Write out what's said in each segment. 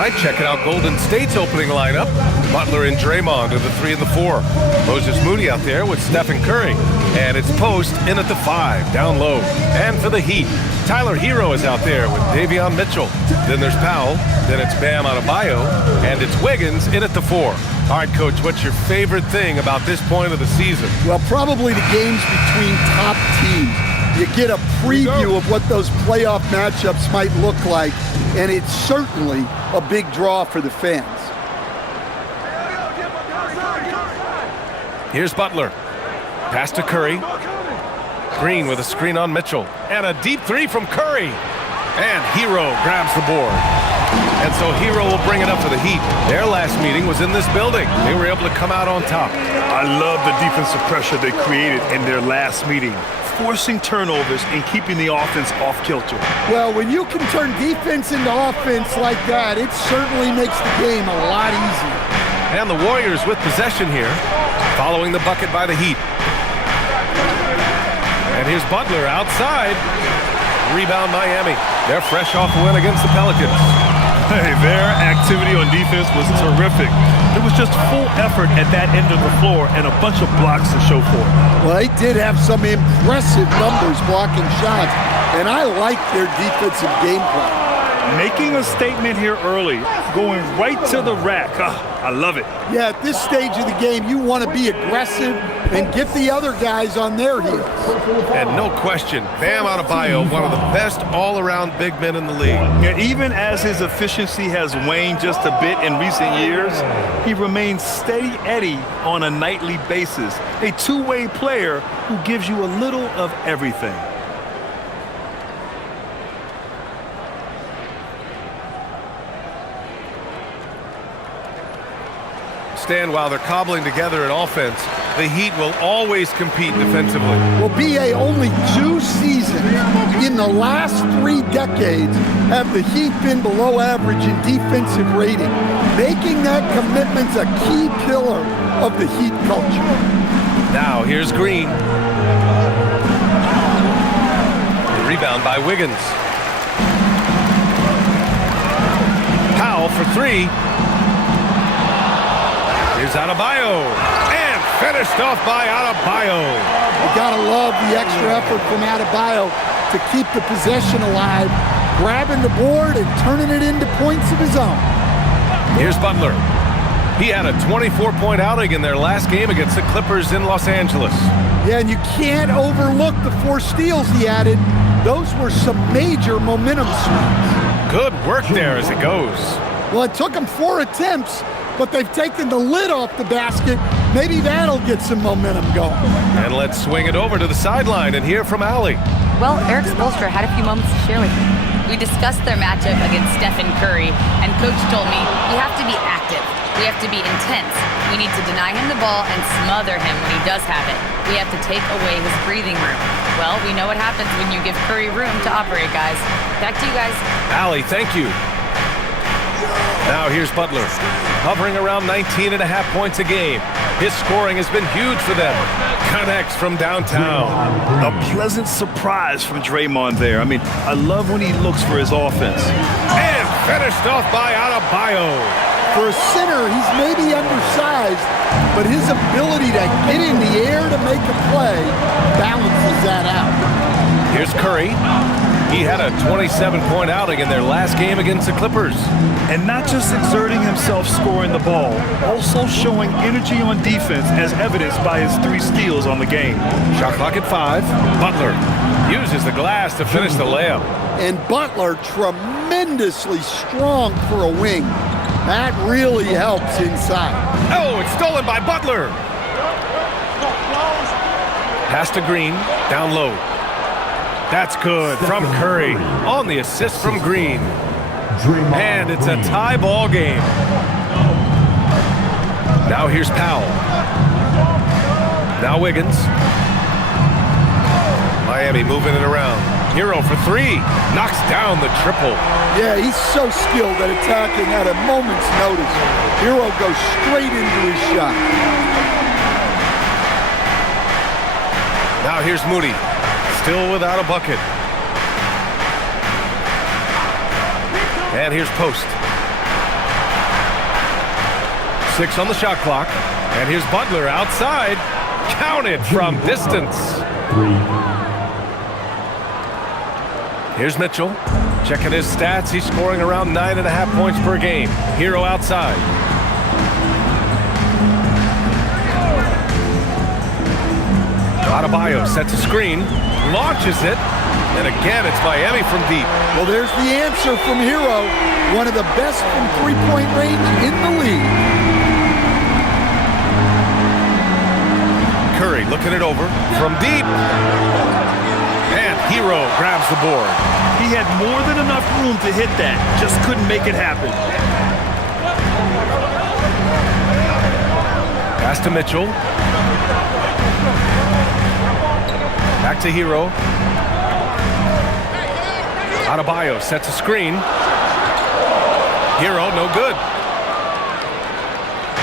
right, checking out Golden State's opening lineup. Butler and Draymond are the 3 and the 4. Moses Moody out there with Stephen Curry. And it's Post in at the 5, down low. And for the Heat, Tyler Hero is out there with Davion Mitchell. Then there's Powell. Then it's Bam Adebayo. And it's Wiggins in at the 4. All right, Coach, what's your favorite thing about this point of the season? Well, probably the games between top teams. You get a preview of what those playoff matchups might look like, and it's certainly a big draw for the fans. Here's Butler. Pass to Curry. Green with a screen on Mitchell. And a deep 3 from Curry. And Hero grabs the board. And so Hero will bring it up for the Heat. Their last meeting was in this building. They were able to come out on top. I love the defensive pressure they created in their last meeting, forcing turnovers and keeping the offense off kilter. Well, when you can turn defense into offense like that, it certainly makes the game a lot easier. And the Warriors with possession here, following the bucket by the Heat. And here's Butler outside. Rebound Miami. They're fresh off a win against the Pelicans. Hey, their activity on defense was terrific. It was just full effort at that end of the floor and a bunch of blocks to show for it. Well, they did have some impressive numbers blocking shots, and I like their defensive game plan. Making a statement here early, going right to the rack. I love it. Yeah, at this stage of the game, you want to be aggressive and get the other guys on their heels. And no question, Bam Adebayo, one of the best all-around big men in the league. Yeah, even as his efficiency has waned just a bit in recent years, he remains steady Eddie on a nightly basis. A two-way player who gives you a little of everything. Stan, while they're cobbling together an offense, the Heat will always compete defensively. Well, BA, only 2 seasons in the last 3 decades have the Heat been below average in defensive rating, making that commitment a key pillar of the Heat culture. Now, here's Green. The rebound by Wiggins. Powell for 3. Here's Adebayo, and finished off by Adebayo. You gotta love the extra effort from Adebayo to keep the possession alive, grabbing the board and turning it into points of his own. Here's Butler. He had a 24-point outing in their last game against the Clippers in Los Angeles. Yeah, and you can't overlook the 4 steals he added. Those were some major momentum swings. Good work there as it goes. Well, it took him 4 attempts, but they've taken the lid off the basket. Maybe that'll get some momentum going. And let's swing it over to the sideline and hear from Allie. Well, Eric Spoelstra had a few moments to share with me. We discussed their matchup against Stephen Curry, and Coach told me, we have to be active. We have to be intense. We need to deny him the ball and smother him when he does have it. We have to take away his breathing room. Well, we know what happens when you give Curry room to operate, guys. Back to you guys. Allie, thank you. Now here's Butler, hovering around 19.5 points a game. His scoring has been huge for them. Connects from downtown. A pleasant surprise from Draymond there. I mean, I love when he looks for his offense. And finished off by Adebayo. For a center, he's maybe undersized, but his ability to get in the air to make a play balances that out. Here's Curry. He had a 27-point outing in their last game against the Clippers. And not just exerting himself scoring the ball, also showing energy on defense as evidenced by his 3 steals on the game. Shot clock at 5. Butler uses the glass to finish the layup. And Butler tremendously strong for a wing. That really helps inside. Oh, it's stolen by Butler. Pass to Green, down low. That's good from Curry on the assist from Green. And it's a tie ball game. Now here's Powell. Now Wiggins. Miami moving it around. Hero for 3. Knocks down the triple. Yeah, he's so skilled at attacking at a moment's notice. Hero goes straight into his shot. Now here's Moody. Still without a bucket. And here's Post. 6 on the shot clock. And here's Butler outside. Counted from distance. 3. Here's Mitchell. Checking his stats. He's scoring around 9.5 points per game. Hero outside. Adebayo sets a screen. Launches it. And again, it's Miami from deep. Well, there's the answer from Hero. One of the best from three-point range in the league. Curry looking it over from deep. And Hero grabs the board. He had more than enough room to hit that. Just couldn't make it happen. Pass to Mitchell. Back to Hero. Adebayo sets a screen. Hero, no good.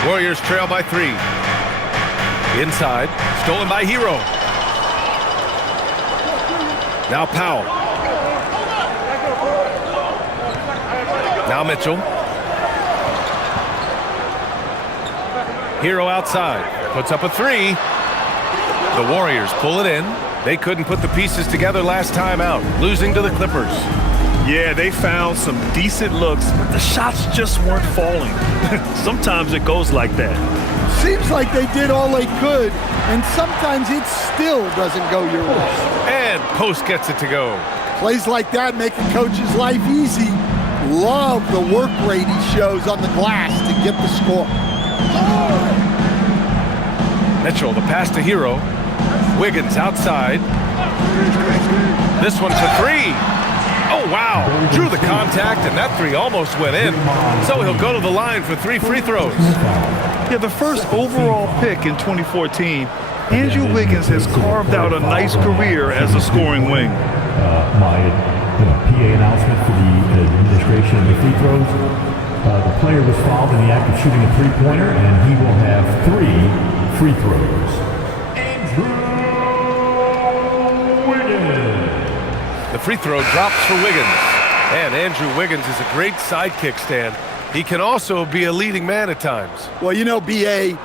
Warriors trail by 3. Inside, stolen by Hero. Now Powell. Now Mitchell. Hero outside, puts up a 3. The Warriors pull it in. They couldn't put the pieces together last time out, losing to the Clippers. Yeah, they found some decent looks, but the shots just weren't falling. Sometimes it goes like that. Seems like they did all they could, and sometimes it still doesn't go your way. And Post gets it to go. Plays like that make a coach's life easy. Love the work rate he shows on the glass to get the score. Mitchell, the pass to Hero. Wiggins outside. This one for 3. Oh, wow. Drew the contact, and that 3 almost went in. So he'll go to the line for 3 free throws. Yeah, the first overall pick in 2014, Andrew Wiggins has carved out a nice career as a scoring wing. My PA announcement for the administration of the free throws. The player was fouled in the act of shooting a three-pointer, and he will have 3 free throws. The free throw drops for Wiggins. And Andrew Wiggins is a great sidekick, Stan. He can also be a leading man at times. Well, you know, B.A.,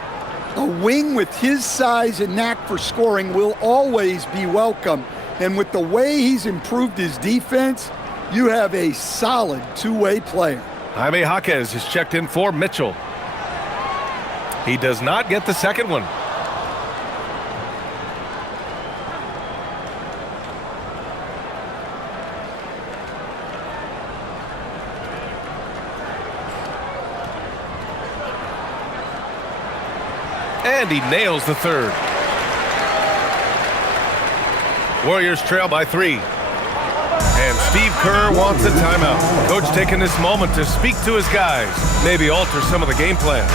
a wing with his size and knack for scoring will always be welcome. And with the way he's improved his defense, you have a solid two-way player. Jaime Jaquez is checked in for Mitchell. He does not get the second one. And he nails the third. Warriors trail by 3. And Steve Kerr wants a timeout. Coach taking this moment to speak to his guys, maybe alter some of the game plan.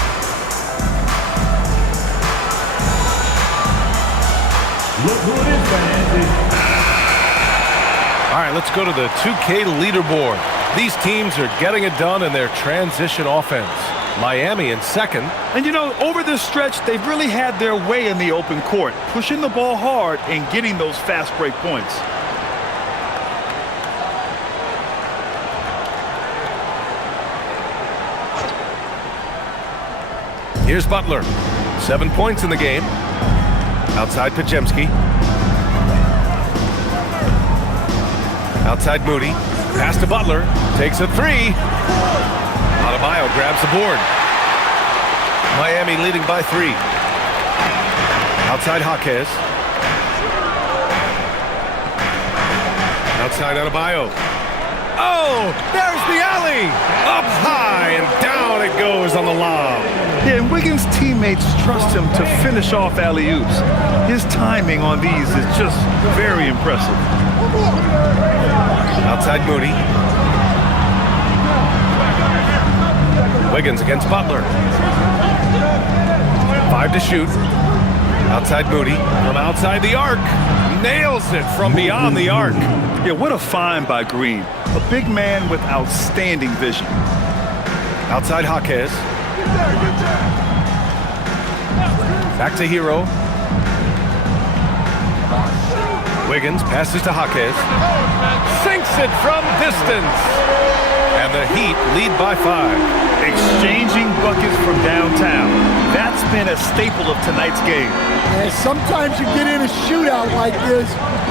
Look who it is, fans. All right, let's go to the 2K leaderboard. These teams are getting it done in their transition offense. Miami in second. And you know, over this stretch, they've really had their way in the open court, pushing the ball hard and getting those fast break points. Here's Butler. 7 points in the game. Outside Podziemski. Outside Moody. Pass to Butler. Takes a 3. Adebayo grabs the board. Miami leading by 3. Outside Jaquez. Outside Adebayo. Oh, there's the alley. Up high and down it goes on the lob. Yeah, and Wiggins' teammates trust him to finish off alley-oops. His timing on these is just very impressive. Outside Moody. Wiggins against Butler. 5 to shoot. Outside Moody from outside the arc. Nails it from beyond the arc. Yeah, what a find by Green. A big man with outstanding vision. Outside Jaquez. Back to Hero. Wiggins passes to Jaquez. Sinks it from distance. 4 to shoot. Outside Jaquez. Wiggins. Outside Jaquez. Back to Hero. Wiggins passes to Jaquez. Sinks it from distance. 4 to shoot. Outside Jaquez. Wiggins. Outside Jaquez. Back to Hero. Wiggins passes to Jaquez. Sinks it from distance. And the Heat lead by 5. Exchanging buckets from downtown. That's been a staple of tonight's game. And sometimes you get in a shootout like this,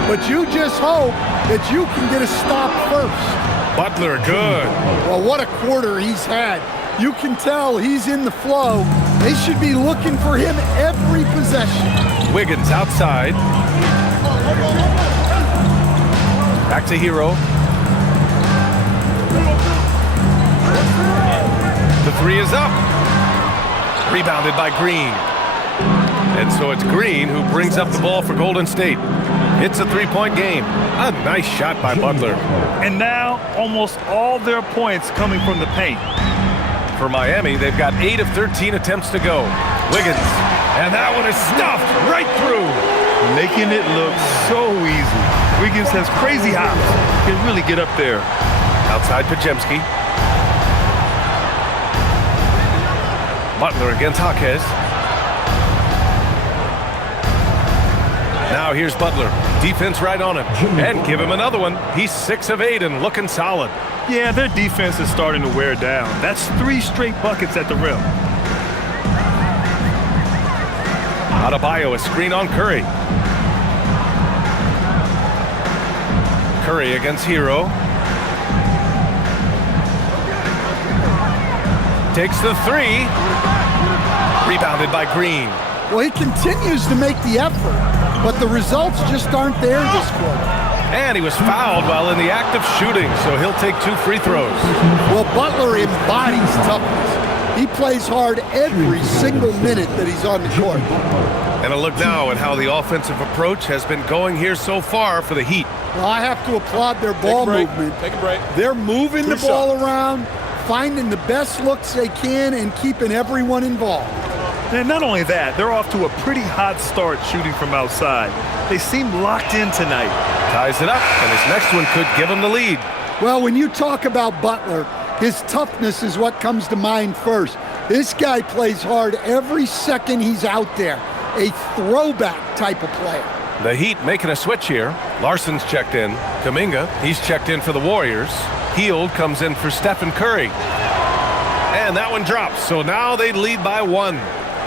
but you just hope that you can get a stop first. Butler, good. Well, what a quarter he's had. You can tell he's in the flow. They should be looking for him every possession. Wiggins outside. Back to Hero. The 3 is up. Rebounded by Green. And so it's Green who brings up the ball for Golden State. It's a 3-point game. A nice shot by Butler. And now almost all their points coming from the paint. For Miami, they've got 8 of 13 attempts to go. Wiggins. And that one is stuffed right through. Making it look so easy. Wiggins has crazy hops. Can really get up there. Outside Pajemski. Butler against Jaquez. Now here's Butler. Defense right on him. And give him another one. He's 6 of 8 and looking solid. Yeah, their defense is starting to wear down. That's 3 straight buckets at the rim. Adebayo, a screen on Curry. Curry against Hero. Takes the 3. Rebounded by Green. Well, he continues to make the effort, but the results just aren't there this quarter. And he was fouled while in the act of shooting, so he'll take 2 free throws. Well, Butler embodies toughness. He plays hard every single minute that he's on the court. And a look now at how the offensive approach has been going here so far for the Heat. Well, I have to applaud their ball movement. Take a break. They're moving the ball around, finding the best looks they can, and keeping everyone involved. And not only that, they're off to a pretty hot start shooting from outside. They seem locked in tonight. Ties it up, and his next one could give him the lead. Well, when you talk about Butler, his toughness is what comes to mind first. This guy plays hard every second he's out there. A throwback type of player. The Heat making a switch here. Larson's checked in. Kuminga, he's checked in for the Warriors. Hield comes in for Stephen Curry. And that one drops, so now they lead by 1.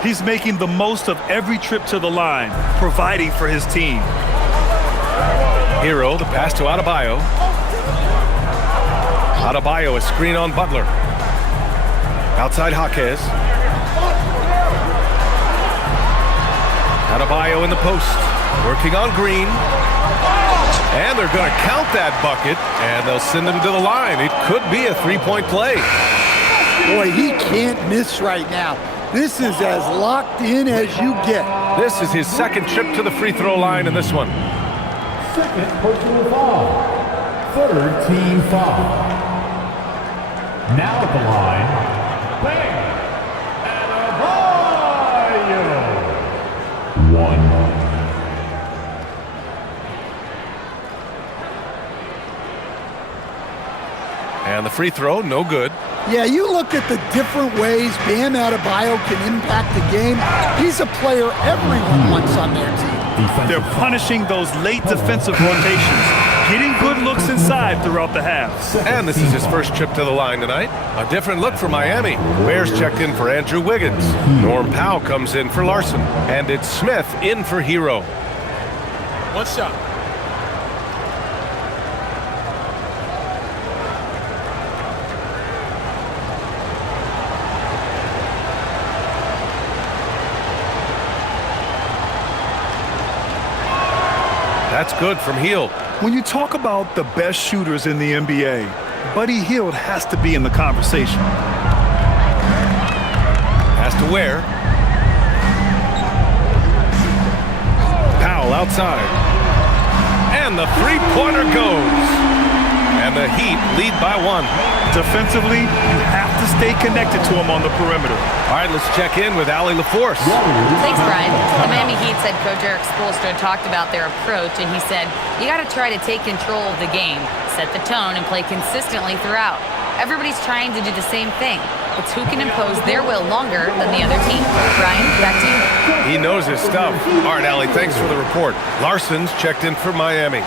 He's making the most of every trip to the line, providing for his team. Hero, the pass to Adebayo. Adebayo, a screen on Butler. Outside Jaquez. Adebayo in the post, working on Green. And they're going to count that bucket, and they'll send him to the line. It could be a 3-point play. Boy, he can't miss right now. This is as locked in as you get. This is his 2nd trip to the free throw line in this one. 2nd personal foul. 3rd team foul. Now at the line, Bam Adebayo. 1. And the free throw, no good. Yeah, you look at the different ways Bam Adebayo can impact the game. He's a player everyone wants on their team. They're punishing those late defensive rotations, getting good looks inside throughout the half. And this is his first trip to the line tonight. A different look for Miami. Bears checked in for Andrew Wiggins. Norm Powell comes in for Larson. And it's Smith in for Hero. 1 shot. That's good from Hield. When you talk about the best shooters in the NBA, Buddy Hield has to be in the conversation. Has to Ware. Powell outside. And the 3-pointer goes. And the Heat lead by 1. Defensively, you have to stay connected to him on the perimeter. All right, let's check in with Allie LaForce. Thanks, Brian. The Miami Heat head coach Eric Spoelstra talked about their approach, and he said, you got to try to take control of the game, set the tone, and play consistently throughout. Everybody's trying to do the same thing. It's who can impose their will longer than the other team. Brian, back to you. He knows his stuff. All right, Allie, thanks for the report. Larson's checked in for Miami.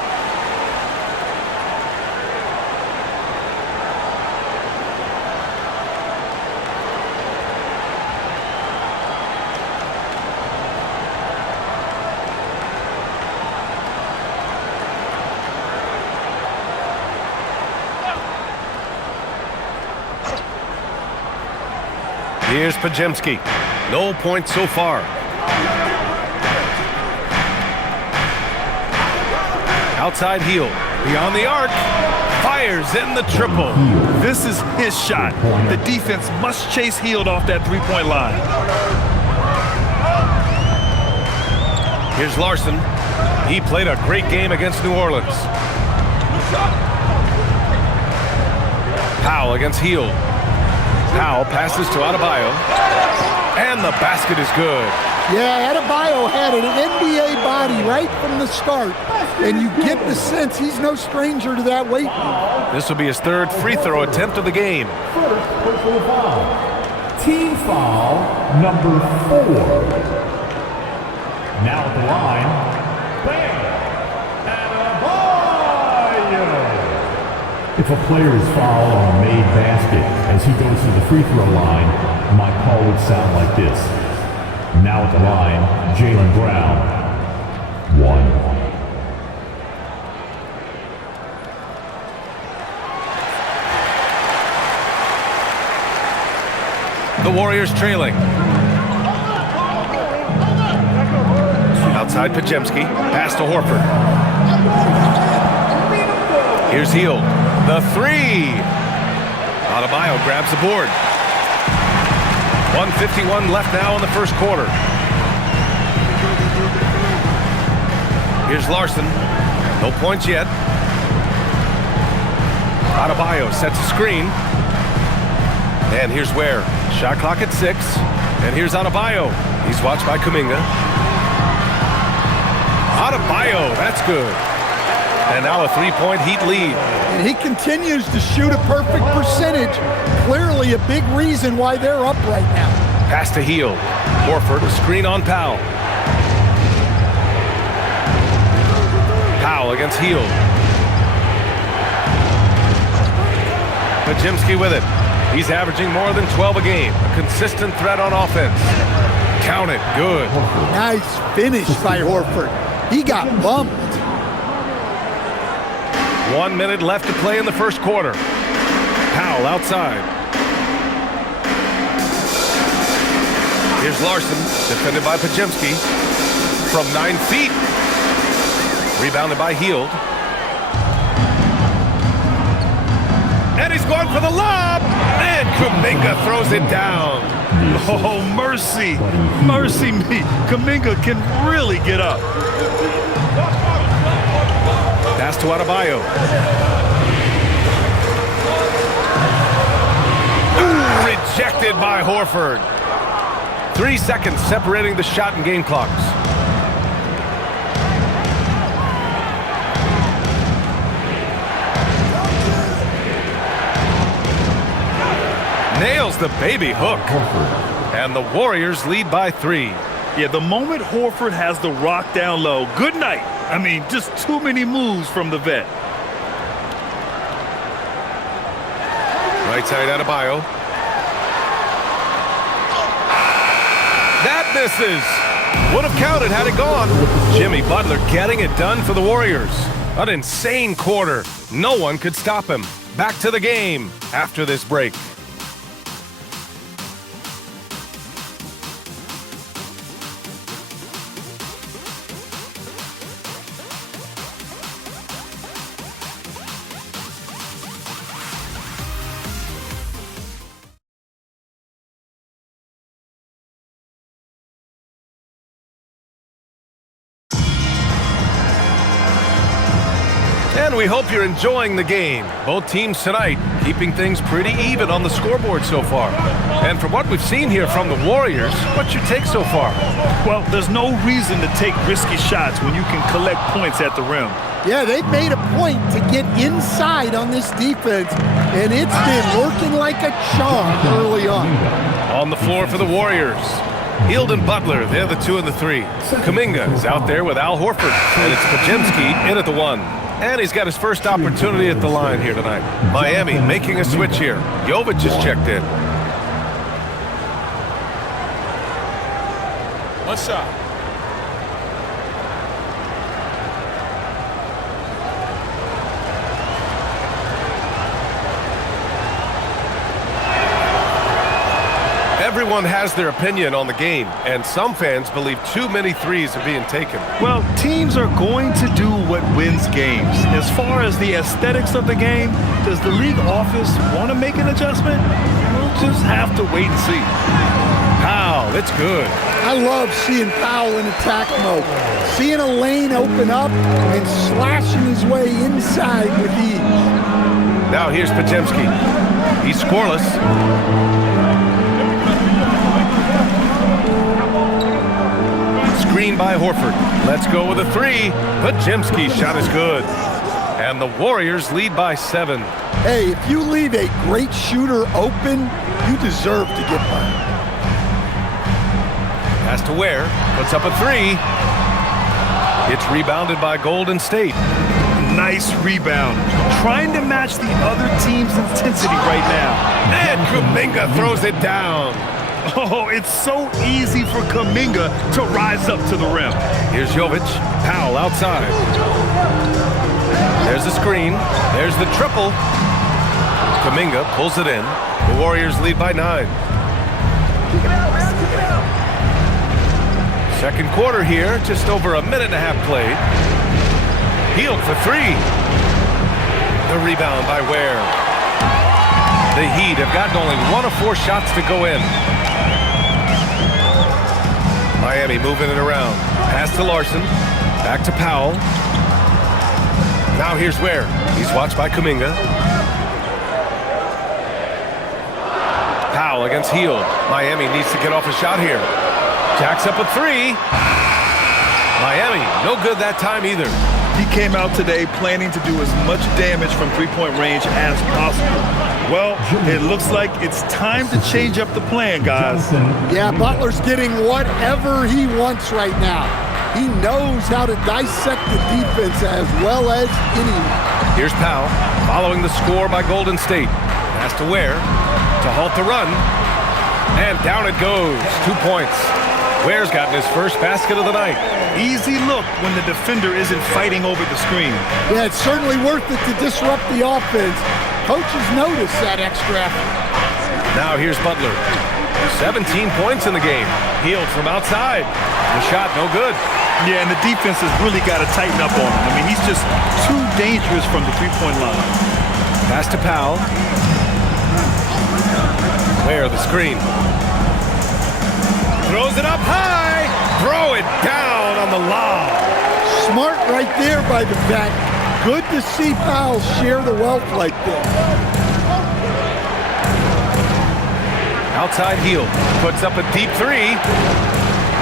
Here's Pajemski. No points so far. Outside heel. Beyond the arc. Fires in the triple. This is his shot. The defense must chase Hield off that three-point line. Here's Larson. He played a great game against New Orleans. Powell against Hield. Powell passes to Adebayo. And the basket is good. Yeah, Adebayo had an NBA body right from the start, and you get the sense he's no stranger to that weight. This will be his third free throw attempt of the game. First personal foul. Team foul number 4. Now at the line, Bam Adebayo. If a player is fouled on a made basket as he goes to the free throw line, my call would sound like this. Now at the line, Jaylen Brown, 1. The Warriors trailing. Outside Pajemski. Pass to Horford. Here's Hield. The 3. Adebayo grabs the board. 1:51 left now in the first quarter. Here's Larson. No points yet. Adebayo sets a screen. And here's Ware. Shot clock at 6. And here's Adebayo. He's watched by Kuminga. Adebayo, that's good. And now a 3-point Heat lead. And he continues to shoot a perfect percentage. Clearly a big reason why they're up right now. Pass to Hield. Horford, a screen on Powell. Powell against Hield. Pajemski with it. He's averaging more than 12 a game. A consistent threat on offense. Count it. Good. Nice finish by Horford. He got bumped. 1 minute left to play in the first quarter. Powell outside. Here's Larson, defended by Pajemski. From 9 feet. Rebounded by Hield. And he's going for the lob. And Kuminga throws it down. Oh, mercy. Mercy me. Kuminga can really get up. Pass to Adebayo. Ooh, rejected by Horford. 3 seconds separating the shot and game clocks. Nails the baby hook. And the Warriors lead by 3. Yeah, the moment Horford has the rock down low, good night. I mean, just too many moves from the vet. Right side Adebayo. That misses. Would have counted had it gone. Jimmy Butler getting it done for the Warriors. An insane quarter. No one could stop him. Back to the game after this break. And we hope you're enjoying the game. Both teams tonight keeping things pretty even on the scoreboard so far. And from what we've seen here from the Warriors, what's your take so far? Well, there's no reason to take risky shots when you can collect points at the rim. Yeah, they've made a point to get inside on this defense, and it's been working like a charm early on. On the floor for the Warriors. Hield and Butler, they're the 2 and the 3. Kuminga is out there with Al Horford, and it's Pajemski in at the 1. And he's got his first opportunity at the line here tonight. Miami making a switch here. Jovic just checked in. One shot. Everyone has their opinion on the game, and some fans believe too many threes are being taken. Well, teams are going to do what wins games. As far as the aesthetics of the game, does the league office want to make an adjustment? We'll just have to wait and see. Powell, it's good. I love seeing Powell in attack mode. Seeing a lane open up and slashing his way inside with ease. Now here's Podziemski. He's scoreless. Screen by Horford. Let's go with a three. Podziemski's shot is good. And the Warriors lead by 7. Hey, if you leave a great shooter open, you deserve to get by. Pass to Ware. Puts up a three. It's rebounded by Golden State. Nice rebound. Trying to match the other team's intensity right now. And Kuminga throws it down. Oh, it's so easy for Kuminga to rise up to the rim. Here's Jovic. Powell outside. There's the screen. There's the triple. Kuminga pulls it in. The Warriors lead by 9. Second quarter here. Just over a minute and a half played. Hield for three. The rebound by Ware. The Heat have gotten only 1 of 4 shots to go in. Miami moving it around. Pass to Larson. Back to Powell. Now here's Ware. He's watched by Kuminga. Powell against Hield. Miami needs to get off a shot here. Jacks up a three. Miami, no good that time either. He came out today planning to do as much damage from three-point range as possible. Well, it looks like it's time to change up the plan, guys. Yeah, Butler's getting whatever he wants right now. He knows how to dissect the defense as well as anyone. Here's Powell, following the score by Golden State. Pass to Ware to halt the run. And down it goes. 2 points. Ware's gotten his first basket of the night. Easy look when the defender isn't fighting over the screen. Yeah, it's certainly worth it to disrupt the offense. Coaches notice that extra effort. Now here's Butler. 17 points in the game. Hield from outside. The shot no good. Yeah, and the defense has really got to tighten up on him. I mean, he's just too dangerous from the three-point line. Pass to Powell. Ware the screen. Throws it up high. Throw it down on the lob. Smart right there by the vet. Good to see Powell share the wealth like this. Outside Hield. Puts up a deep three.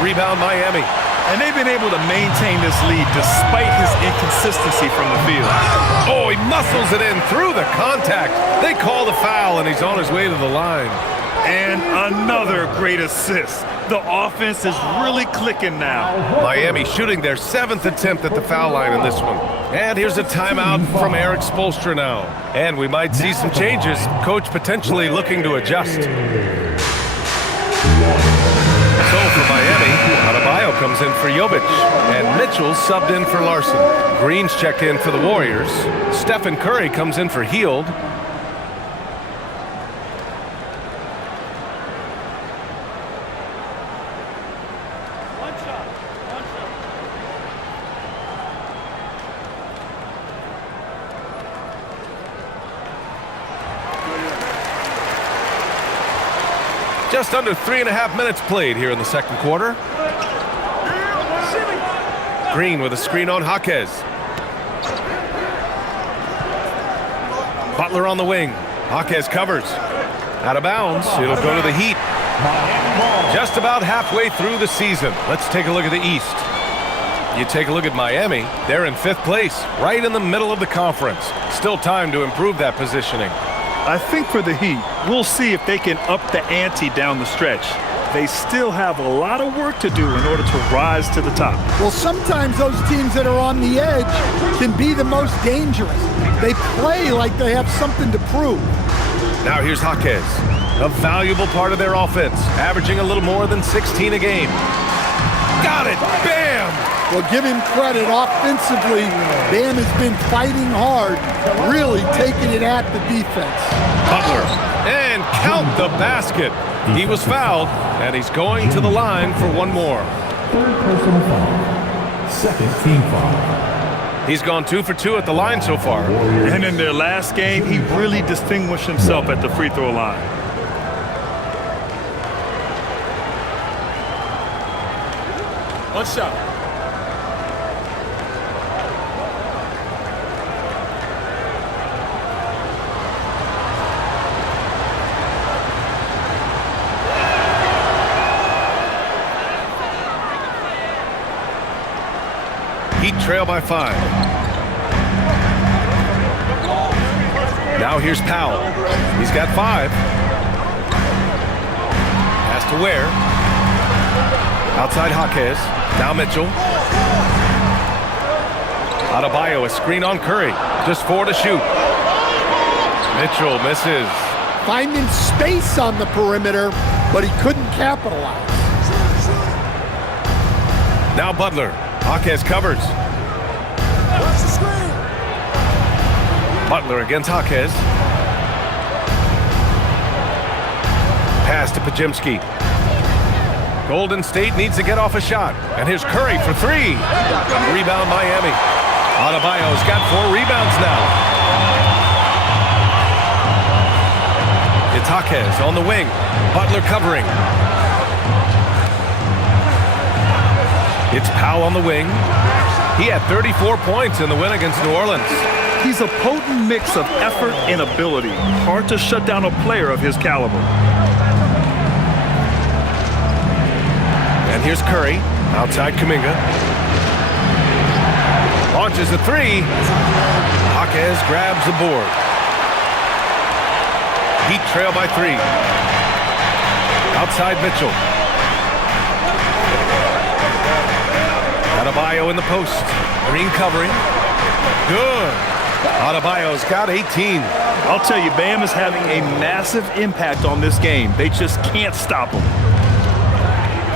Rebound Miami. And they've been able to maintain this lead despite his inconsistency from the field. Oh, he muscles it in through the contact. They call the foul, and he's on his way to the line. And another great assist. The offense is really clicking now. Miami shooting their 7th attempt at the foul line in this one. And here's a timeout from Eric Spoelstra now. And we might see some changes. Coach potentially looking to adjust. So for Miami, Adebayo comes in for Jovic. And Mitchell subbed in for Larson. Green's checked in for the Warriors. Stephen Curry comes in for Hield. Just under 3.5 minutes played here in the second quarter. Green with a screen on Jaquez. Butler on the wing. Jaquez covers. Out of bounds. It'll go to the Heat. Just about halfway through the season. Let's take a look at the East. You take a look at Miami. They're in 5th place, right in the middle of the conference. Still time to improve that positioning. I think for the Heat, we'll see if they can up the ante down the stretch. They still have a lot of work to do in order to rise to the top. Well, sometimes those teams that are on the edge can be the most dangerous. They play like they have something to prove. Now here's Jaquez, a valuable part of their offense, averaging a little more than 16 a game. Got it! Bam! Well, give him credit. Offensively, Bam has been fighting hard, really taking it at the defense. Butler, and count the basket. He was fouled, and he's going to the line for one more. Third personal foul. Second team foul. He's gone 2 for 2 at the line so far. And in their last game, he really distinguished himself at the free throw line. One shot. Heat trail by 5. Now here's Powell. He's got 5. Pass to Ware. Outside Jaquez. Now Mitchell. Adebayo, a screen on Curry. Just 4 to shoot. Mitchell misses. Finding space on the perimeter, but he couldn't capitalize. Now Butler. Jaquez covers. Butler against Jaquez. Pass to Pajemski. Golden State needs to get off a shot. And here's Curry for 3. Rebound Miami. Adebayo's got 4 rebounds now. It's Jaquez on the wing. Butler covering. It's Powell on the wing. He had 34 points in the win against New Orleans. He's a potent mix of effort and ability. Hard to shut down a player of his caliber. And here's Curry, outside Kuminga. Launches a 3. Jaquez grabs the board. Heat trail by 3. Outside Mitchell. Adebayo in the post. Green covering. Good. Adebayo's got 18. I'll tell you, Bam is having a massive impact on this game. They just can't stop him.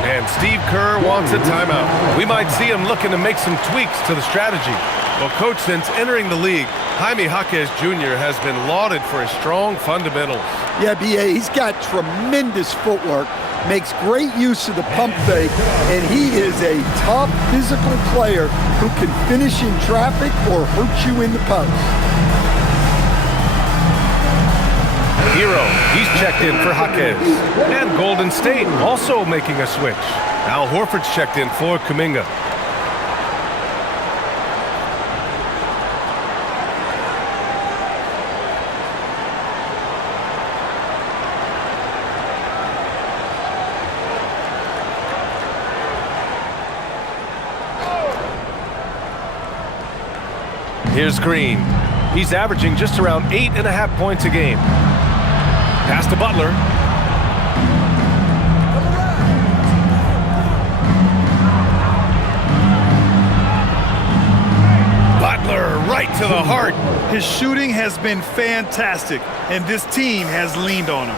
And Steve Kerr wants a timeout. We might see him looking to make some tweaks to the strategy. Well, Coach, since entering the league, Jaime Jaquez Jr. has been lauded for his strong fundamentals. Yeah, B.A., he's got tremendous footwork, makes great use of the pump fake, and he is a tough physical player who can finish in traffic or hurt you in the post. Hero, he's checked in for Jaquez. And Golden State also making a switch. Al Horford's checked in for Kuminga. Here's Green. He's averaging just around 8.5 points a game. Pass to Butler. Butler right to the heart. His shooting has been fantastic, and this team has leaned on him.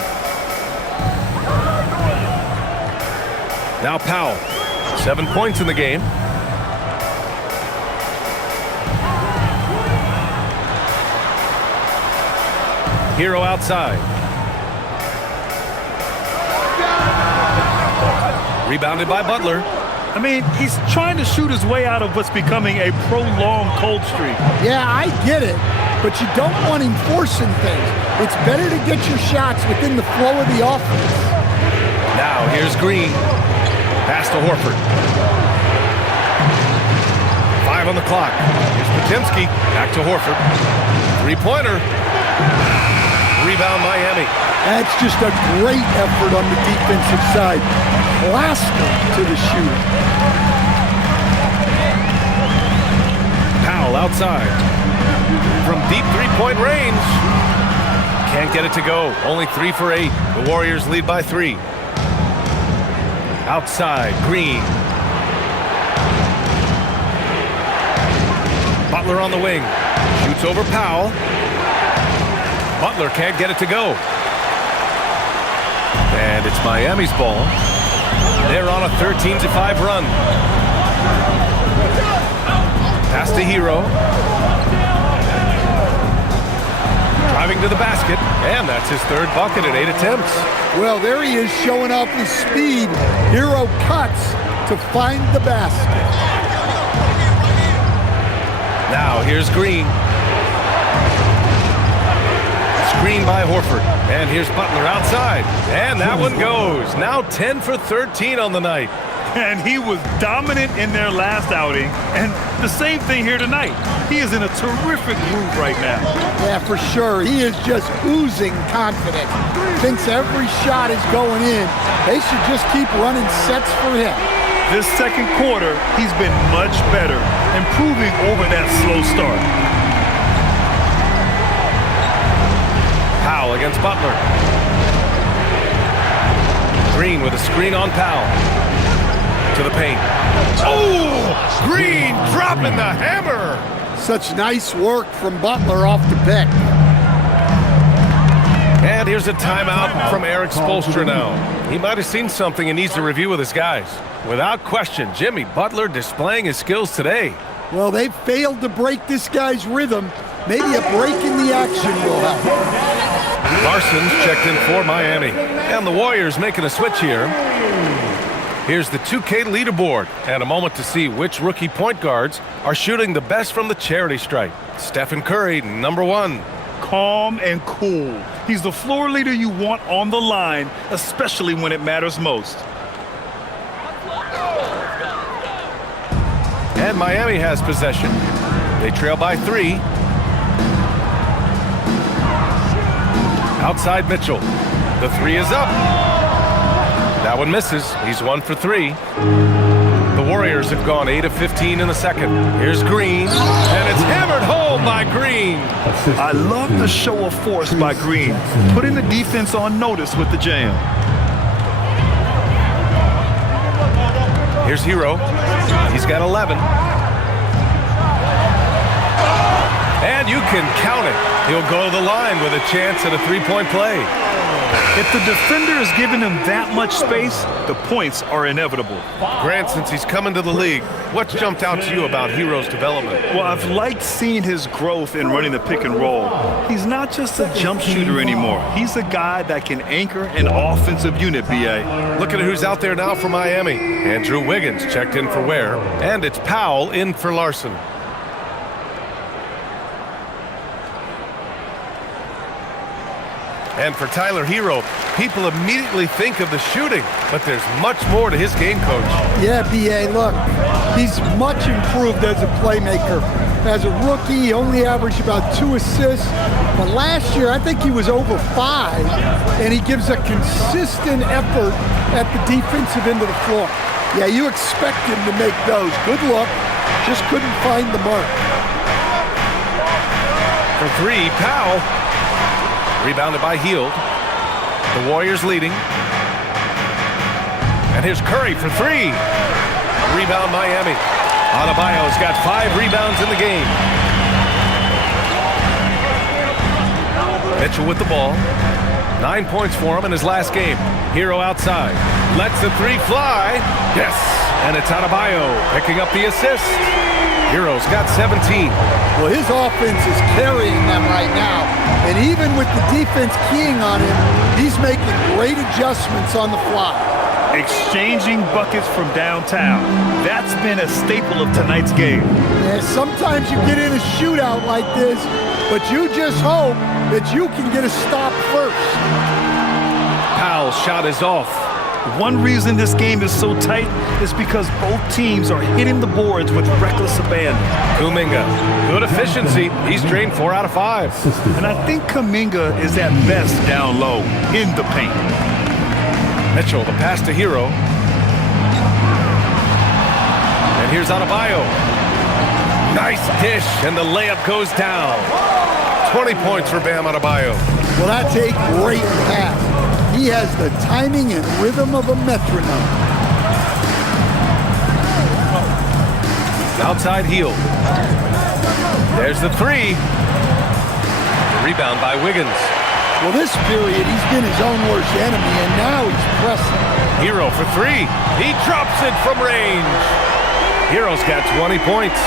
Now Powell. 7 points in the game. Hero outside. Rebounded by Butler. I mean, he's trying to shoot his way out of what's becoming a prolonged cold streak. Yeah, I get it, but you don't want him forcing things. It's better to get your shots within the flow of the offense. Now here's Green. Pass to Horford. 5 on the clock. Here's Potemski. Back to Horford. 3-pointer. Rebound Miami. That's just a great effort on the defensive side. Plaster to the shooter. Powell outside. From deep 3-point range. Can't get it to go. Only 3 for 8. The Warriors lead by 3. Outside, Green. Butler on the wing. Shoots over Powell. Butler can't get it to go. And it's Miami's ball. They're on a 13-5 run. Pass to Hero. Driving to the basket, and that's his third bucket at 8 attempts. Well, there he is showing off his speed. Hero cuts to find the basket. Now here's Green. Screen by Horford. And here's Butler outside. And that one goes. Now 10 for 13 on the night. And he was dominant in their last outing. And the same thing here tonight. He is in a terrific groove right now. Yeah, for sure. He is just oozing confidence. Thinks every shot is going in. They should just keep running sets for him. This second quarter, he's been much better, improving over that slow start. Powell against Butler. Green with a screen on Powell. To the paint. Oh! Green dropping the hammer! Such nice work from Butler off the pick. And here's a timeout from Eric Spoelstra now. He might have seen something and needs to review with his guys. Without question, Jimmy Butler displaying his skills today. Well, they failed to break this guy's rhythm. Maybe a break in the action will help. Larson's checked in for Miami. And the Warriors making a switch here. Here's the 2K leaderboard, and a moment to see which rookie point guards are shooting the best from the charity stripe. Stephen Curry, number 1. Calm and cool. He's the floor leader you want on the line, especially when it matters most. And Miami has possession. They trail by 3. Outside Mitchell. The 3 is up. That one misses. He's 1 for 3. The Warriors have gone 8 of 15 in the second. Here's Green, and it's hammered home by Green. I love the show of force by Green, putting the defense on notice with the jam. Here's Hero. He's got 11. And you can count it. He'll go to the line with a chance at a three-point play. If the defender is giving him that much space, the points are inevitable. Grant, since he's come into the league, what's jumped out to you about Hero's development? Well, I've liked seeing his growth in running the pick and roll. He's not just a jump shooter anymore. He's a guy that can anchor an offensive unit, B.A. Look at who's out there now for Miami. Andrew Wiggins checked in for Ware, and it's Powell in for Larson. And for Tyler Hero, people immediately think of the shooting, but there's much more to his game, Coach. Yeah, B.A., look, he's much improved as a playmaker. As a rookie, he only averaged about 2 assists, but last year I think he was over 5, and he gives a consistent effort at the defensive end of the floor. Yeah, you expect him to make those. Good luck, just couldn't find the mark. For 3, Powell. Rebounded by Hield. The Warriors leading. And here's Curry for 3. Rebound Miami. Adebayo's got 5 rebounds in the game. Mitchell with the ball. 9 points for him in his last game. Hero outside. Lets the 3 fly. Yes. And it's Adebayo picking up the assist. Hero's got 17. Well, his offense is carrying them right now. And even with the defense keying on him, he's making great adjustments on the fly. Exchanging buckets from downtown. That's been a staple of tonight's game. Yeah, sometimes you get in a shootout like this, but you just hope that you can get a stop first. Powell's shot is off. One reason this game is so tight is because both teams are hitting the boards with reckless abandon. Kuminga, good efficiency. He's drained 4 out of 5. And I think Kuminga is at best down low in the paint. Mitchell, the pass to Hero. And here's Adebayo. Nice dish, and the layup goes down. 20 points for Bam Adebayo. Well, that's a great pass. He has the timing and rhythm of a metronome. Outside Hield. There's the 3. The rebound by Wiggins. Well, this period, he's been his own worst enemy, and now he's pressing. Hero for 3. He drops it from range. Hero's got 20 points.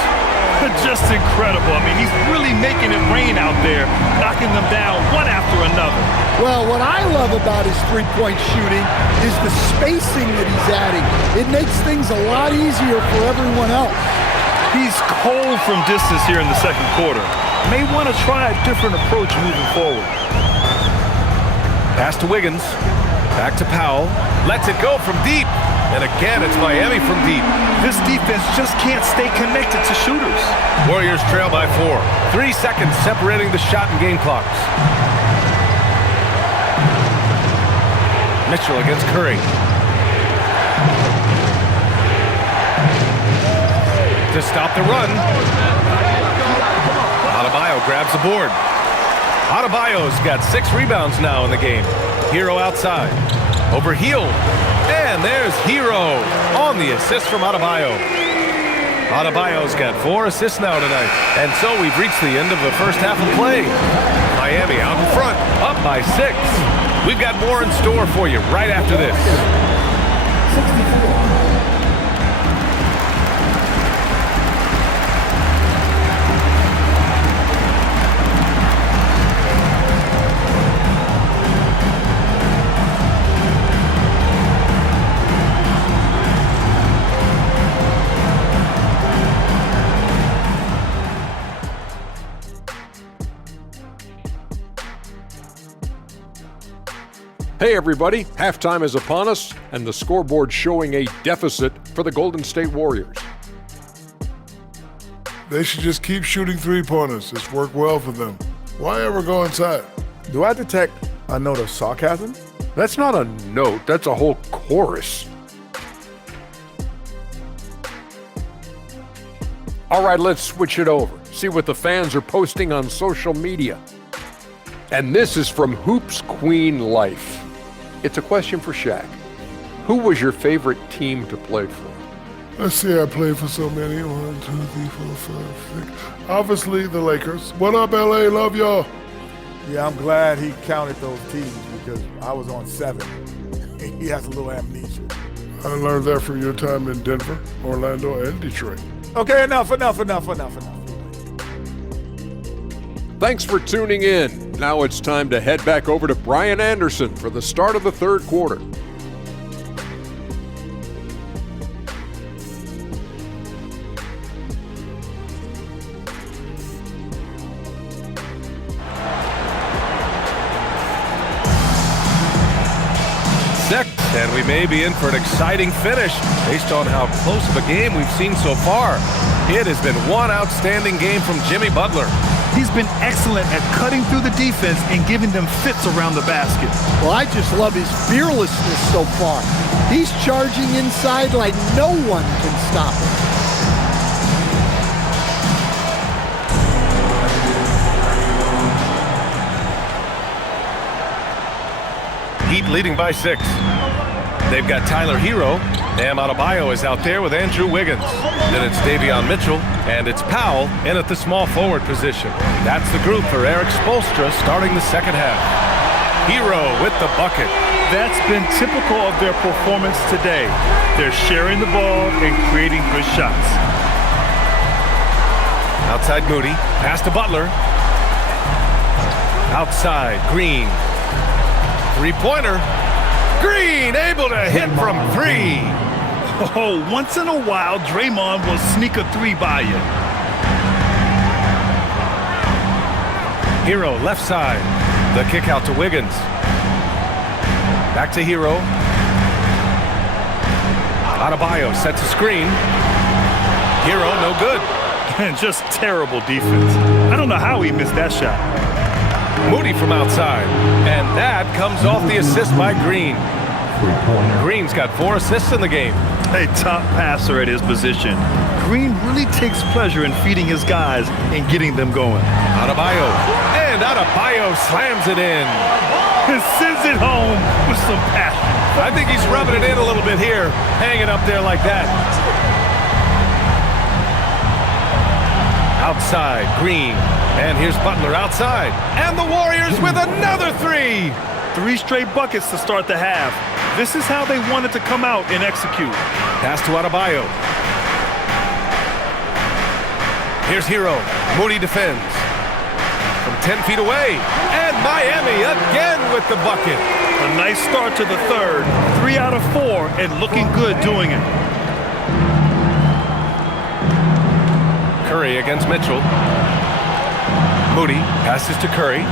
Just incredible. I mean, he's really making it rain out there, knocking them down one after another. Well, what I love about his three-point shooting is the spacing that he's adding. It makes things a lot easier for everyone else. He's cold from distance here in the second quarter. May want to try a different approach moving forward. Pass to Wiggins. Back to Powell. Lets it go from deep. And again, it's Miami from deep. This defense just can't stay connected to shooters. Warriors trail by 4. 3 seconds separating the shot and game clocks. Mitchell against Curry. To stop the run. Adebayo grabs the board. Adebayo's got 6 rebounds now in the game. Hero outside. Over heel. And there's Hero on the assist from Adebayo. Adebayo's got 4 assists now tonight. And so we've reached the end of the first half of play. Miami out in front, up by 6. We've got more in store for you right after this. 64. Hey everybody, halftime is upon us, and the scoreboard showing a deficit for the Golden State Warriors. They should just keep shooting three-pointers. It's worked well for them. Why ever go inside? Do I detect a note of sarcasm? That's not a note, that's a whole chorus. All right, let's switch it over. See what the fans are posting on social media. And this is from Hoops Queen Life. It's a question for Shaq. Who was your favorite team to play for? Let's see, I played for so many. 1, 2, 3, 4, 5, 6. Obviously, the Lakers. What up, LA? Love y'all. Yeah, I'm glad he counted those teams because I was on 7. He has a little amnesia. I learned that from your time in Denver, Orlando, and Detroit. Okay, enough. Thanks for tuning in. Now it's time to head back over to Brian Anderson for the start of the third quarter. And we may be in for an exciting finish based on how close of a game we've seen so far. It has been one outstanding game from Jimmy Butler. He's been excellent at cutting through the defense and giving them fits around the basket. Well, I just love his fearlessness so far. He's charging inside like no one can stop him. Heat leading by 6. They've got Tyler Hero. Bam Adebayo is out there with Andrew Wiggins. Then it's Davion Mitchell, and it's Powell in at the small forward position. That's the group for Eric Spoelstra starting the second half. Hero with the bucket. That's been typical of their performance today. They're sharing the ball and creating good shots. Outside Moody, pass to Butler. Outside Green. Three-pointer. Green able to hit from 3. Oh, once in a while, Draymond will sneak a 3 by you. Hero left side. The kick out to Wiggins. Back to Hero. Adebayo sets a screen. Hero no good. And just terrible defense. I don't know how he missed that shot. Moody from outside. And that comes off the assist by Green. Green's got 4 assists in the game. A top passer at his position. Green really takes pleasure in feeding his guys and getting them going. Adebayo. And Adebayo slams it in. And sends it home with some passion. I think he's rubbing it in a little bit here. Hanging up there like that. Outside, Green. And here's Butler outside. And the Warriors with another 3. 3 straight buckets to start the half. This is how they wanted to come out and execute. Pass to Adebayo. Here's Hero. Moody defends. From 10 feet away. And Miami again with the bucket. A nice start to the third. 3 out of 4 and looking good doing it. Curry against Mitchell. Moody passes to Curry.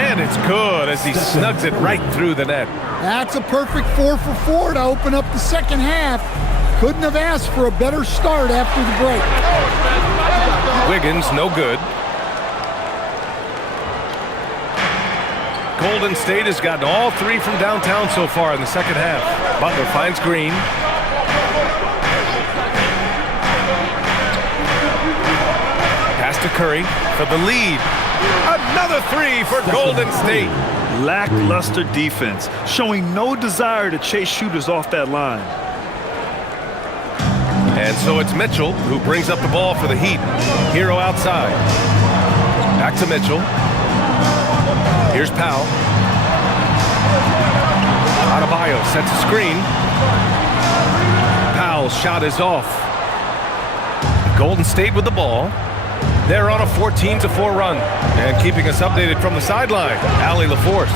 And it's good as he snugs it right through the net. That's a perfect 4 for 4 to open up the second half. Couldn't have asked for a better start after the break. Wiggins, no good. Golden State has gotten all 3 from downtown so far in the second half. Butler finds Green. Pass to Curry for the lead. Another 3 for Golden State. Lackluster defense, showing no desire to chase shooters off that line. And so it's Mitchell who brings up the ball for the Heat. Hero outside. Back to Mitchell. Here's Powell. Adebayo sets a screen. Powell's shot is off. Golden State with the ball. They're on a 14-4 run. And keeping us updated from the sideline, Allie LaForce.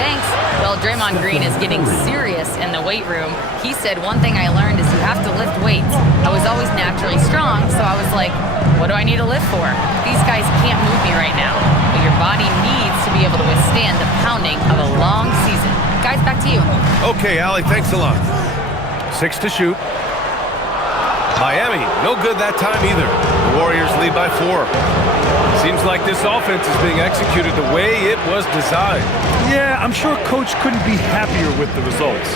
Thanks. Well, Draymond Green is getting serious in the weight room. He said, one thing I learned is you have to lift weights. I was always naturally strong, so I was like, what do I need to lift for? These guys can't move me right now. But your body needs to be able to withstand the pounding of a long season. Guys, back to you. Okay, Allie, thanks a lot. 6 to shoot. Miami, no good that time either. The Warriors lead by 4. Seems like this offense is being executed the way it was designed. Yeah, I'm sure Coach couldn't be happier with the results.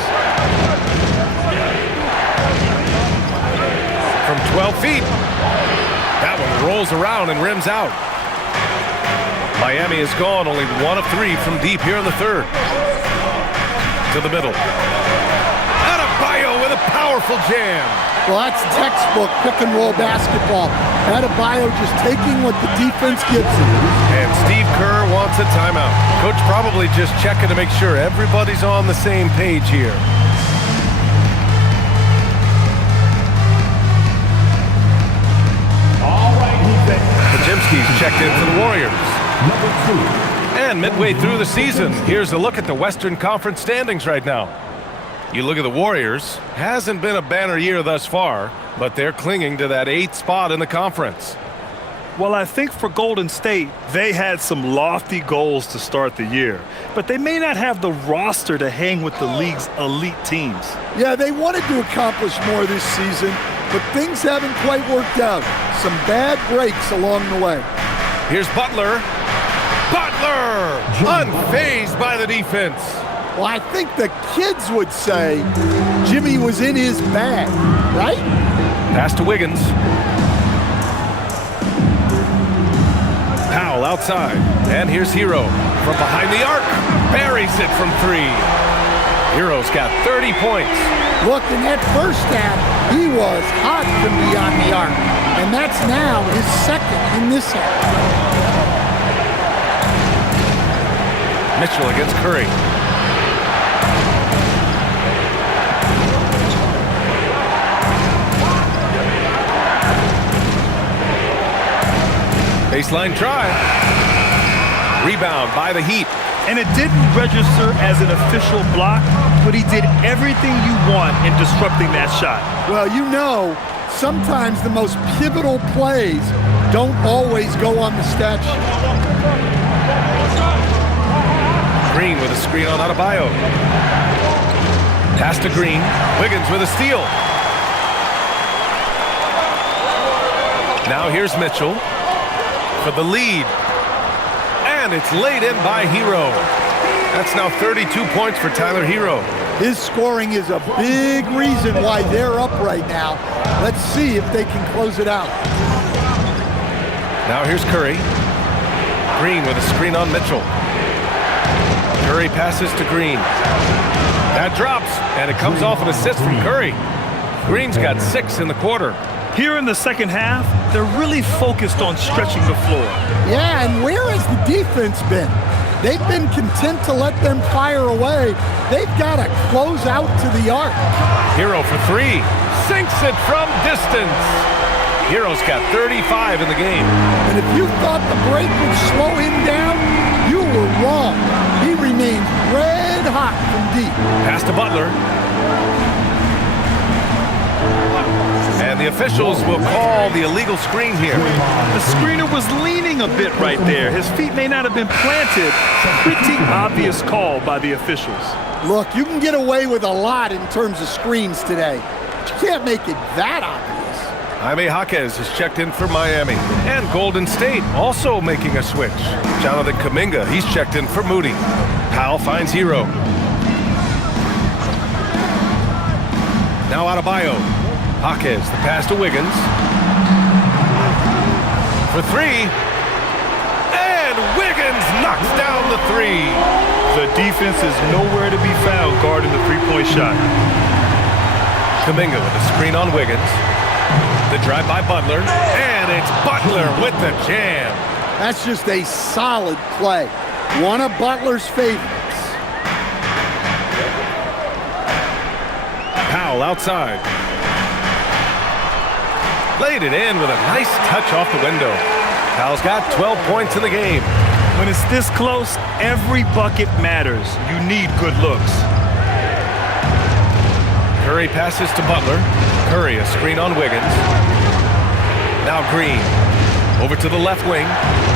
From 12 feet. That one rolls around and rims out. Miami has gone only 1 of 3 from deep here in the third. To the middle. Adebayo with a powerful jam. Well, that's textbook pick-and-roll basketball. Adebayo just taking what the defense gives him. And Steve Kerr wants a timeout. Coach probably just checking to make sure everybody's on the same page here. All right, Pajimski's checked in for the Warriors. And midway through the season, here's a look at the Western Conference standings right now. You look at the Warriors, hasn't been a banner year thus far, but they're clinging to that 8th spot in the conference. Well, I think for Golden State, they had some lofty goals to start the year, but they may not have the roster to hang with the league's elite teams. Yeah, they wanted to accomplish more this season, but things haven't quite worked out. Some bad breaks along the way. Here's Butler. Butler! Unfazed by the defense. Well, I think the kids would say Jimmy was in his bag, right? Pass to Wiggins. Powell outside. And here's Hero from behind the arc. Buries it from 3. Hero's got 30 points. Look, in that first half, he was hot from beyond the arc. And that's now his second in this half. Mitchell against Curry. Baseline try. Rebound by the Heat. And it didn't register as an official block, but he did everything you want in disrupting that shot. Well, you know, sometimes the most pivotal plays don't always go on the stat sheet. Green with a screen on Adebayo. Pass to Green. Wiggins with a steal. Now here's Mitchell for the lead. And it's laid in by Hero. That's now 32 points for Tyler Hero. His scoring is a big reason why they're up right now. Let's see if they can close it out. Now here's Curry. Green with a screen on Mitchell. Curry passes to Green. That drops, and it comes off an assist from Curry. Green's got 6 in the quarter. Here in the second half, they're really focused on stretching the floor. Yeah, and where has the defense been? They've been content to let them fire away. They've got to close out to the arc. Hero for three. Sinks it from distance. Hero's got 35 in the game. And if you thought the break would slow him down, you were wrong. He remains red hot from deep. Pass to Butler. And the officials will call the illegal screen here. The screener was leaning a bit right there. His feet may not have been planted. Pretty obvious call by the officials. Look, you can get away with a lot in terms of screens today. But you can't make it that obvious. Jaime Jaquez is checked in for Miami. And Golden State also making a switch. Jonathan Kuminga, he's checked in for Moody. Powell finds Hero. Now Adebayo. Jaquez, the pass to Wiggins. For three. And Wiggins knocks down the three. The defense is nowhere to be found guarding the three-point shot. Kuminga with a screen on Wiggins. The drive by Butler. And it's Butler with the jam. That's just a solid play. One of Butler's favorites. Powell outside. Laid it in with a nice touch off the window. Powell's got 12 points in the game. When it's this close, every bucket matters. You need good looks. Curry passes to Butler. Curry, a screen on Wiggins. Now Green. Over to the left wing.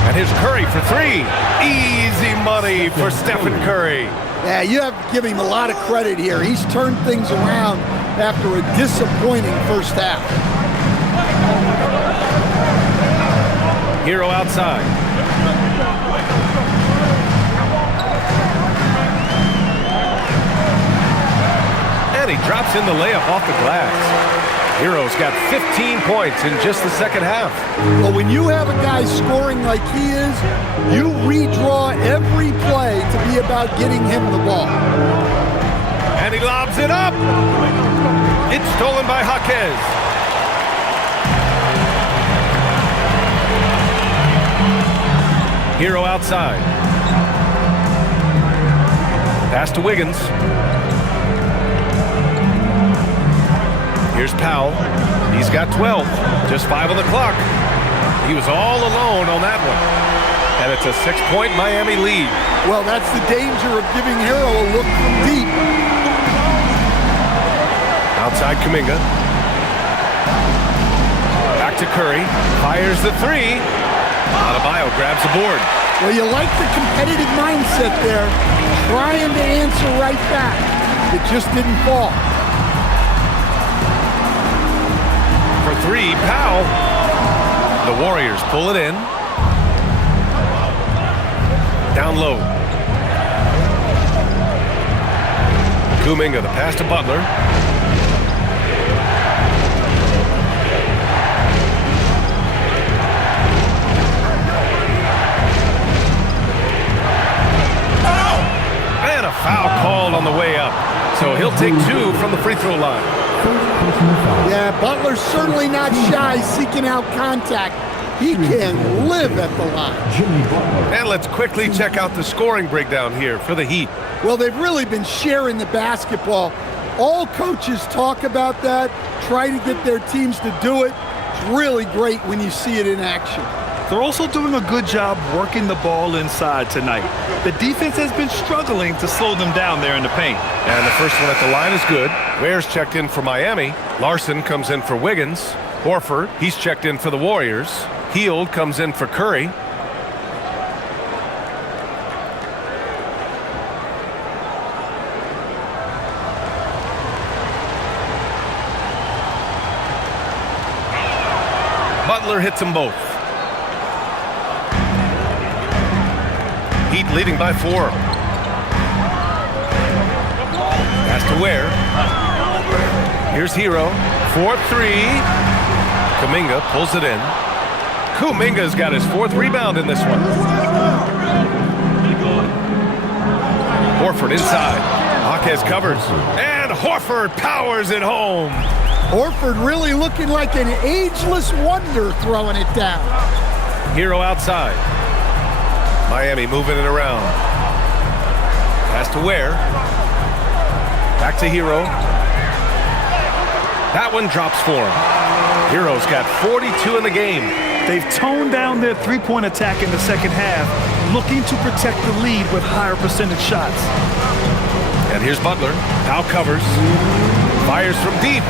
And here's Curry for three. Easy money for Stephen Curry. Yeah, you have to give him a lot of credit here. He's turned things around after a disappointing first half. Hero outside. And he drops in the layup off the glass. Hero's got 15 points in just the second half. Well, when you have a guy scoring like he is, you redraw every play to be about getting him the ball. And he lobs it up. It's stolen by Jaquez. Hero outside. Pass to Wiggins. Here's Powell. He's got 12. Just 5 on the clock. He was all alone on that one. And it's a 6-point Miami lead. Well, that's the danger of giving Hero a look from deep. Outside Kuminga. Back to Curry. Fires the three. Adebayo grabs the board. Well, you like the competitive mindset there. Trying to answer right back. It just didn't fall. For three, Powell. The Warriors pull it in. Down low. Kuminga, the pass to Butler. And a foul called on the way up. So he'll take 2 from the free throw line. Yeah, Butler's certainly not shy seeking out contact. He can live at the line. And let's quickly check out the scoring breakdown here for the Heat. Well, they've really been sharing the basketball. All coaches talk about that, try to get their teams to do it. It's really great when you see it in action. They're also doing a good job working the ball inside tonight. The defense has been struggling to slow them down there in the paint. And the first one at the line is good. Ware's checked in for Miami. Larson comes in for Wiggins. Horford, he's checked in for the Warriors. Hield comes in for Curry. Butler hits them both. Heat leading by 4. Pass to Ware. Here's Hero. 4-3. Kuminga pulls it in. Kuminga's got his 4th rebound in this one. Horford inside. Jaquez covers. And Horford powers it home. Horford really looking like an ageless wonder throwing it down. Hero outside. Miami moving it around. Pass to Ware. Back to Hero. That one drops for him. Hero's got 42 in the game. They've toned down their three-point attack in the second half, looking to protect the lead with higher percentage shots. And here's Butler. Now covers. Fires from deep.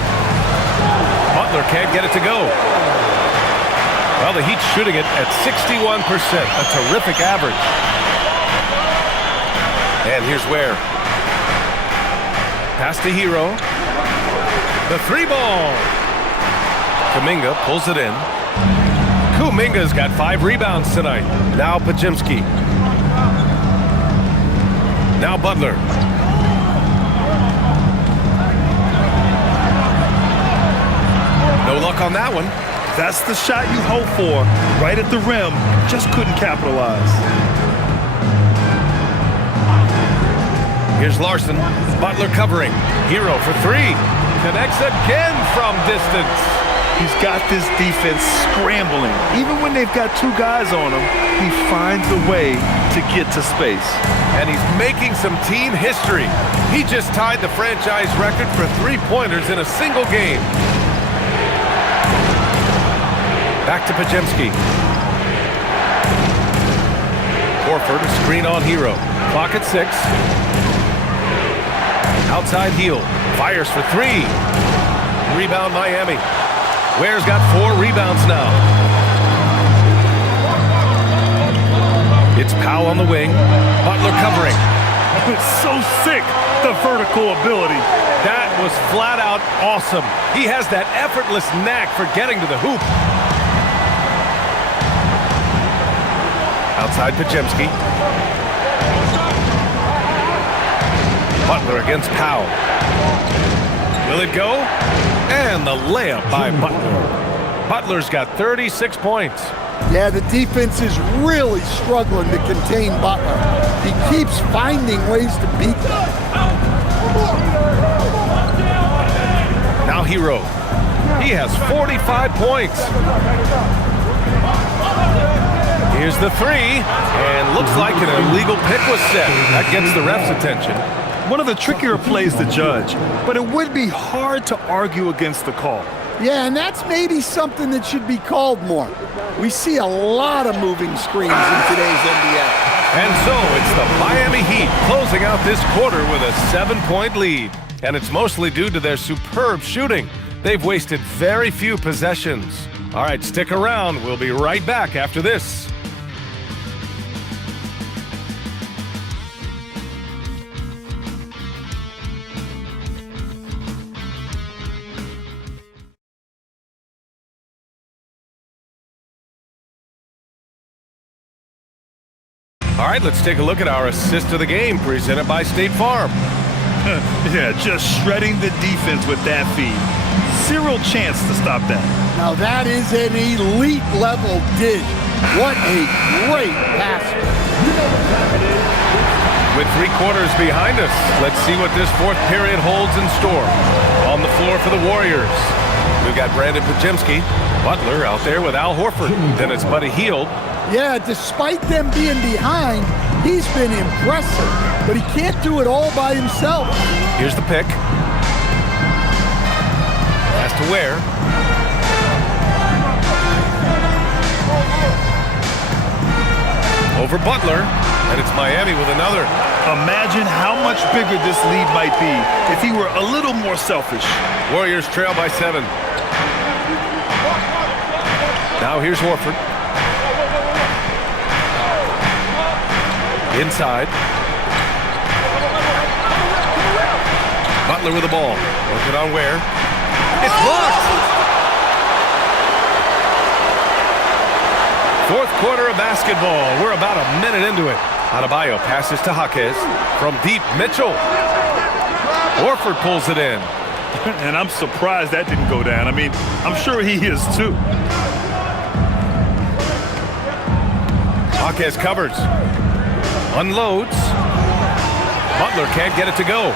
Butler can't get it to go. Well, the Heat's shooting it at 61%, a terrific average. And here's Ware. Pass to Hero. The three ball. Kuminga pulls it in. Kuminga's got 5 rebounds tonight. Now Pajimski. Now Butler. No luck on that one. That's the shot you hope for. Right at the rim. Just couldn't capitalize. Here's Larson. Butler covering. Hero for 3. Connects again from distance. He's got this defense scrambling. Even when they've got 2 guys on him, he finds a way to get to space. And he's making some team history. He just tied the franchise record for 3-pointers in a single game. Back to Pajimski. Horford, a screen on Hero. Clock at 6. Outside heel. Fires for 3. Rebound Miami. Ware's got 4 rebounds now. It's Powell on the wing. Butler covering. It's so sick, the vertical ability. That was flat out awesome. He has that effortless knack for getting to the hoop. Outside Pajimski. Butler against Powell. Will it go? And the layup by Butler. Butler's got 36 points. Yeah, the defense is really struggling to contain Butler. He keeps finding ways to beat them. Now Hero. He has 45 points. Here's the 3, and looks like an illegal pick was set. That gets the ref's attention. One of the trickier plays to judge, but it would be hard to argue against the call. Yeah, and that's maybe something that should be called more. We see a lot of moving screens in today's NBA. And so it's the Miami Heat closing out this quarter with a 7-point lead. And it's mostly due to their superb shooting. They've wasted very few possessions. All right, stick around. We'll be right back after this. All right, let's take a look at our assist of the game presented by State Farm. Yeah, just shredding the defense with that feed. Zero chance to stop that. Now that is an elite level dish. What a great pass. With 3 quarters behind us, let's see what this 4th period holds in store. On the floor for the Warriors, we've got Brandon Pajimski. Butler out there with Al Horford. Then it's Buddy Hield. Yeah, despite them being behind, he's been impressive, but he can't do it all by himself. Here's the pick. Pass to Ware. Over Butler, and it's Miami with another. Imagine how much bigger this lead might be if he were a little more selfish. Warriors trail by 7. Now here's Horford. Inside. Butler with the ball. Working on Ware. It's blocked! 4th quarter of basketball. We're about a minute into it. Adebayo passes to Jaquez. From deep, Mitchell. Horford pulls it in. And I'm surprised that didn't go down. I mean, I'm sure he is too. Jaquez covers. Unloads. Butler can't get it to go.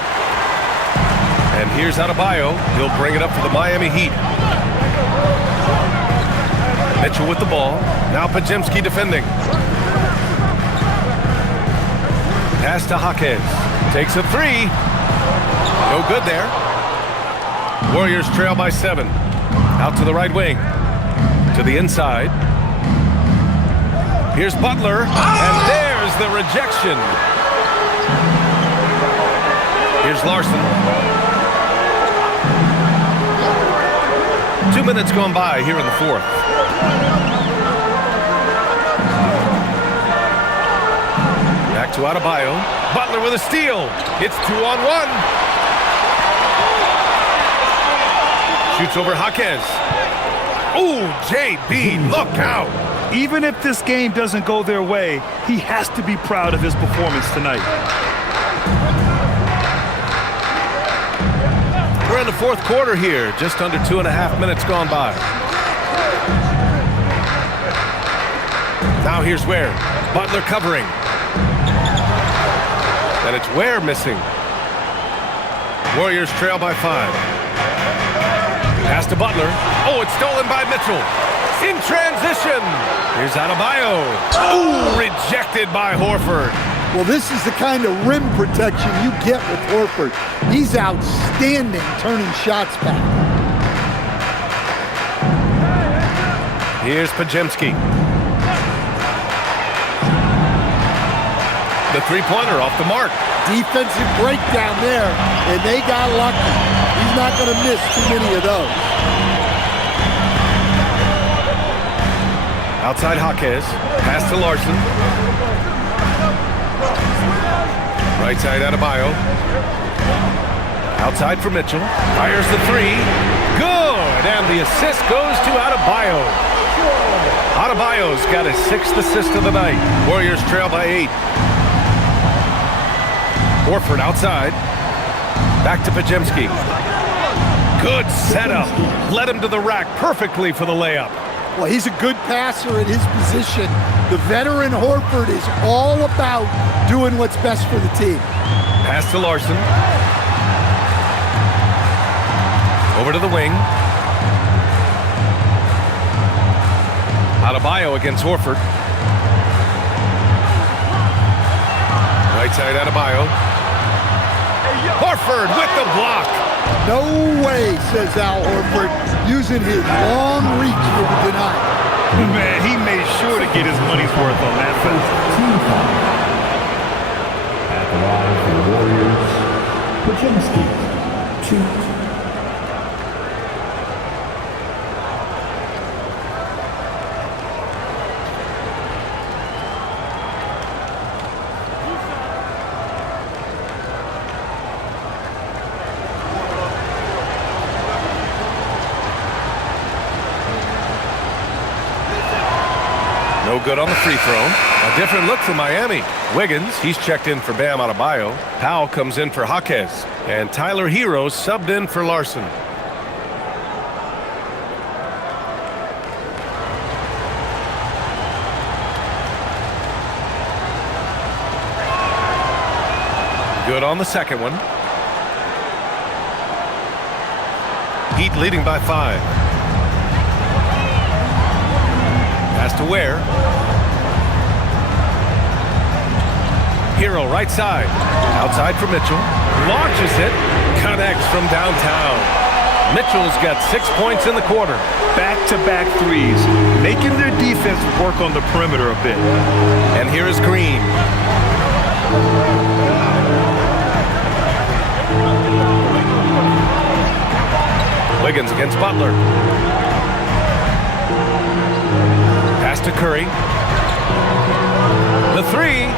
And here's Adebayo. He'll bring it up for the Miami Heat. Mitchell with the ball. Now Pajimski defending. Pass to Jaquez. Takes a three. No good there. Warriors trail by 7. Out to the right wing. To the inside. Here's Butler. And there's the rejection. Here's Larson. 2 minutes gone by here in the fourth. Back to Adebayo. Butler with a steal. It's 2-on-1. Shoots over Jaquez. Ooh, JB, look out. Even if this game doesn't go their way, he has to be proud of his performance tonight. We're in the fourth quarter here. Just under 2.5 minutes gone by. Now here's Ware. Butler covering. And it's Ware missing. Warriors trail by 5. Pass to Butler. Oh, it's stolen by Mitchell. In transition. Here's Adebayo. Ooh, rejected by Horford. Well, this is the kind of rim protection you get with Horford. He's outstanding turning shots back. Here's Podziemski. The three-pointer off the mark. Defensive breakdown there, and they got lucky. He's not going to miss too many of those. Outside Jaquez. Pass to Larson. Right side Adebayo. Outside for Mitchell. Fires the three. Good! And the assist goes to Adebayo. Adebayo's got his 6th assist of the night. Warriors trail by 8. Horford outside. Back to Podziemski. Good setup. Led him to the rack perfectly for the layup. Well, he's a good passer at his position. The veteran Horford is all about doing what's best for the team. Pass to Larson. Over to the wing. Adebayo against Horford. Right side Adebayo. Horford with the block. No way, says Al Horford, using his long reach for the deny. Man, he made sure to get his money's worth on that. Team foul. At the line for the Warriors, Podziemski, 2. No good on the free throw. A different look for Miami. Wiggins, he's checked in for Bam Adebayo. Powell comes in for Jaquez. And Tyler Hero subbed in for Larson. Good on the second one. Heat leading by 5. Pass to Ware. Hero right side. Outside for Mitchell. Launches it. Connects from downtown. Mitchell's got 6 points in the quarter. Back-to-back threes, making their defense work on the perimeter a bit. And here is Green. Wiggins against Butler. Pass to Curry. The three.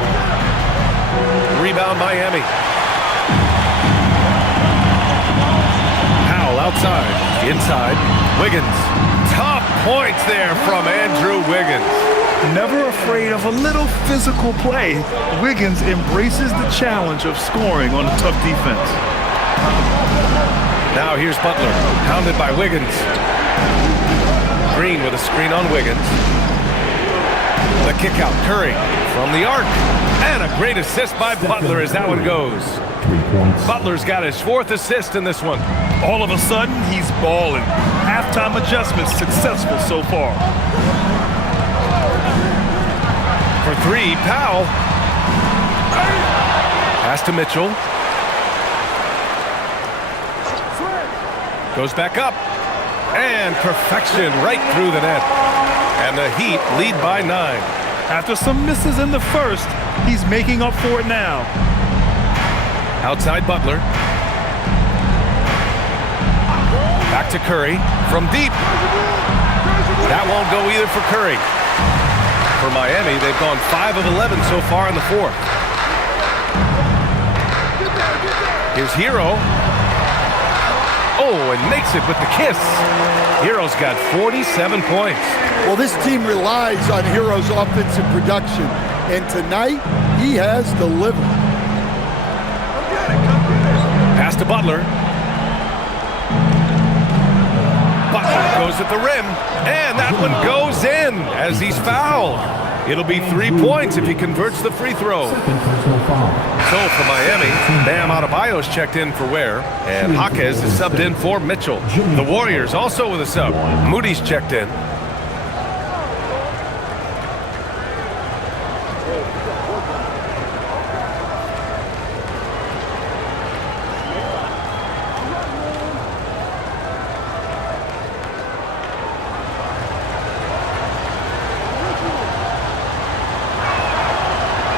Rebound Miami. Powell outside. Inside. Wiggins. Tough points there from Andrew Wiggins. Never afraid of a little physical play, Wiggins embraces the challenge of scoring on a tough defense. Now here's Butler, hounded by Wiggins. Green with a screen on Wiggins. The kick out, Curry from the arc. And a great assist by Butler as that one goes. 3 points. Butler's got his 4th assist in this one. All of a sudden, he's balling. Halftime adjustments successful so far. For 3, Powell. Pass to Mitchell. Goes back up. And perfection right through the net. And the Heat lead by 9. After some misses in the first, he's making up for it now. Outside Butler. Back to Curry from deep. That won't go either for Curry. For Miami, they've gone 5 of 11 so far in the fourth. Here's Hero. Oh, and makes it with the kiss. Hero's got 47 points. Well, this team relies on Hero's offensive production, and tonight he has delivered. Pass to Butler. Butler goes at the rim, and that one goes in as he's fouled. It'll be 3 points if he converts the free throw. So for Miami, Bam Adebayo's checked in for Ware, and Jaquez is subbed in for Mitchell. The Warriors also with a sub. Moody's checked in.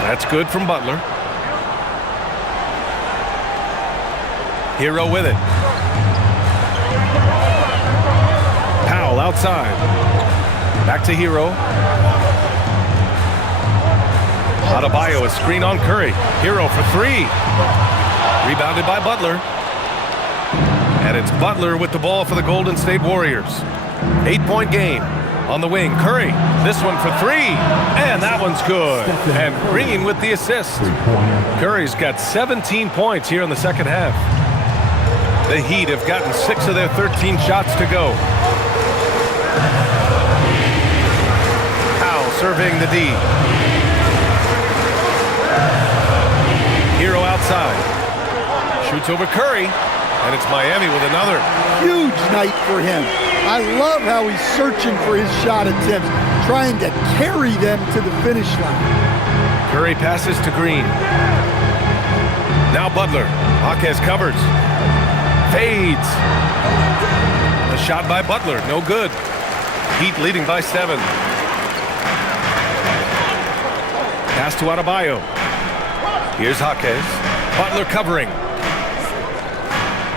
That's good from Butler. Hero with it. Powell outside. Back to Hero. Adebayo, a screen on Curry. Hero for 3. Rebounded by Butler. And it's Butler with the ball for the Golden State Warriors. 8-point game. On the wing, Curry, this one for 3, and that one's good. And Green with the assist. Curry's got 17 points here in the second half. The Heat have gotten 6 of their 13 shots to go. Powell serving the D. Hero outside. Shoots over Curry, and it's Miami with another. Huge night for him. I love how he's searching for his shot attempts, trying to carry them to the finish line. Curry passes to Green. Now Butler. Jaquez covers. Fades. A shot by Butler. No good. Heat leading by 7. Pass to Adebayo. Here's Jaquez. Butler covering.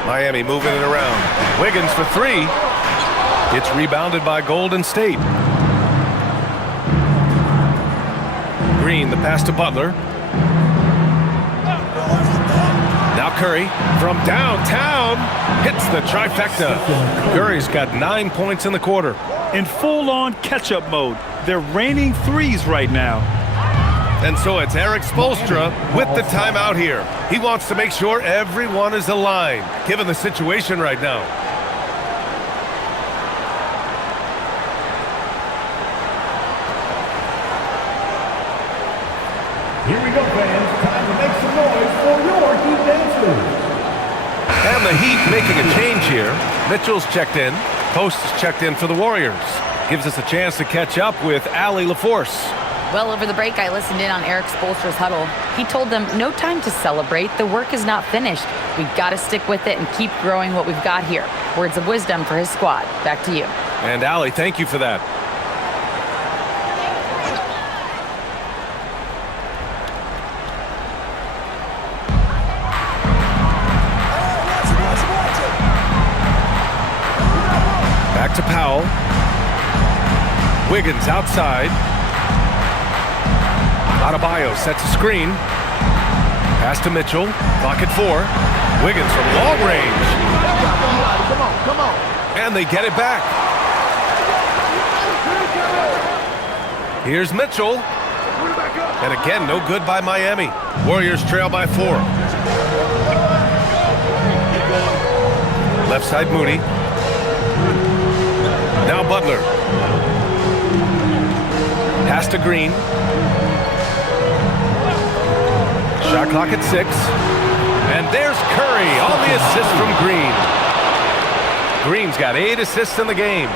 Miami moving it around. Wiggins for 3. It's rebounded by Golden State. Green, the pass to Butler. Now Curry from downtown hits the trifecta. Curry's got 9 points in the quarter. In full-on catch-up mode, they're raining threes right now. And so it's Eric Spoelstra with the timeout here. He wants to make sure everyone is aligned, given the situation right now. Here we go, fans. Time to make some noise for your Heat dancers. And the Heat making a change here. Mitchell's checked in. Post is checked in for the Warriors. Gives us a chance to catch up with Allie LaForce. Well, over the break, I listened in on Eric Spoelstra's huddle. He told them, no time to celebrate. The work is not finished. We've got to stick with it and keep growing what we've got here. Words of wisdom for his squad. Back to you. And Allie, thank you for that. Back to Powell. Wiggins outside. Adebayo sets a screen. Pass to Mitchell. Clock at 4. Wiggins from long range. Come on. And they get it back. Here's Mitchell. And again, no good by Miami. Warriors trail by 4. Left side Moody. Now Butler. Pass to Green. Shot clock at 6. And there's Curry on the assist from Green. Green's got 8 assists in the game.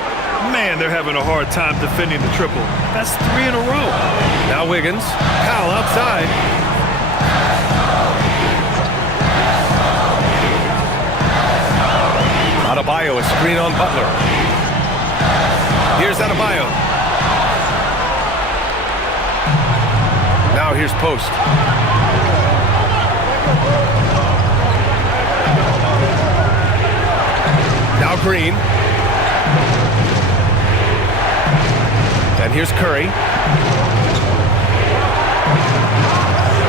Man, they're having a hard time defending the triple. That's 3 in a row. Now Wiggins. Powell outside. Adebayo, a screen on Butler. Here's Adebayo. Now here's Post. Now Green. And here's Curry.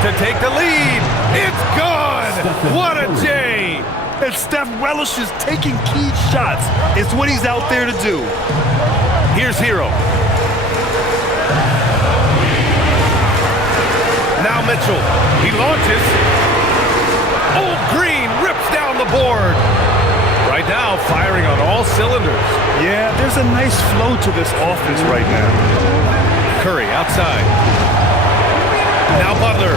To take the lead. It's gone. What a J. And Steph relishes taking key shots. It's what he's out there to do. Here's Hero. Now Mitchell. He launches. Old Green rips down the board. Right now, firing on all cylinders. Yeah, there's a nice flow to this offense right now. Curry outside. Now Butler.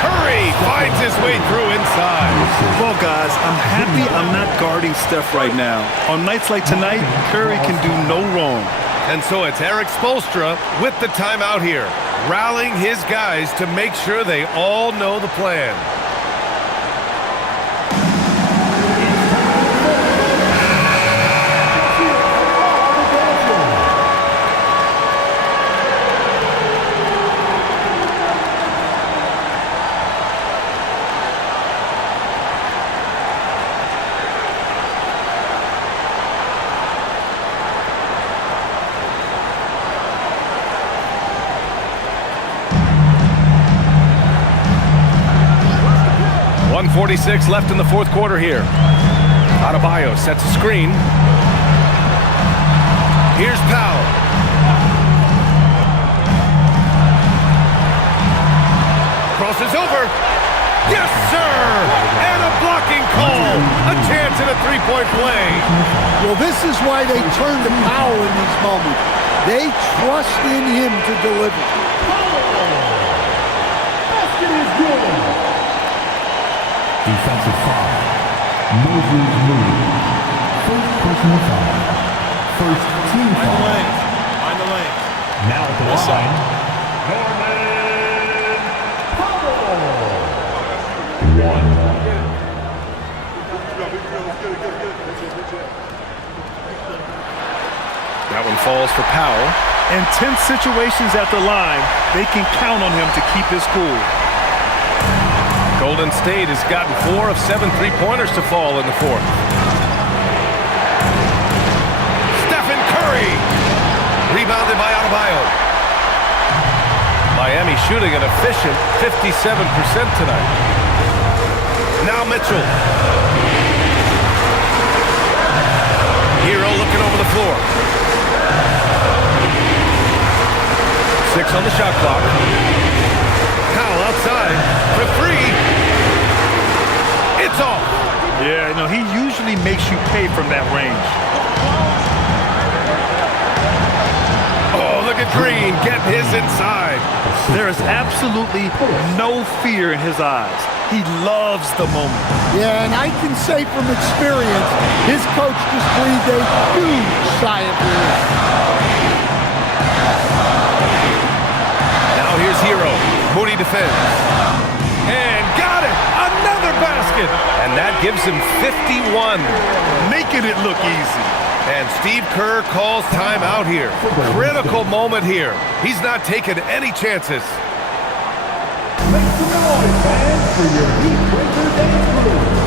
Curry finds his way through inside. Well, guys, I'm happy I'm not guarding Steph right now. On nights like tonight, Curry can do no wrong. And so it's Eric Spoelstra with the timeout here, rallying his guys to make sure they all know the plan. .46 left in the fourth quarter here. Adebayo sets a screen. Here's Powell. Crosses over. Yes, sir! And a blocking call. A chance at a three-point play. Well, this is why they turn to Powell in these moments. They trust in him to deliver. Basket is good. Defensive foul. Moses Moody. First personal foul. First team foul. Find the lane. Now at the line, Norman Powell. One. That one falls for Powell. In tense situations at the line, they can count on him to keep his cool. Golden State has gotten 4 of 7 three-pointers to fall in the fourth. Stephen Curry. Rebounded by Adebayo. Miami shooting an efficient 57% tonight. Now Mitchell. Hero looking over the floor. 6 on the shot clock. Powell outside for 3. It's off. Yeah, you know, he usually makes you pay from that range. Oh, look at Green getting his inside. There is absolutely no fear in his eyes. He loves the moment. Yeah, and I can say from experience, his coach just breathed a huge sigh of relief. Now here's Hero. Moody defends. And got it! Another basket! And that gives him 51. Making it look easy. And Steve Kerr calls timeout here. Critical moment here. He's not taking any chances. Make some noise, fans, for your Heat Breaker dance move.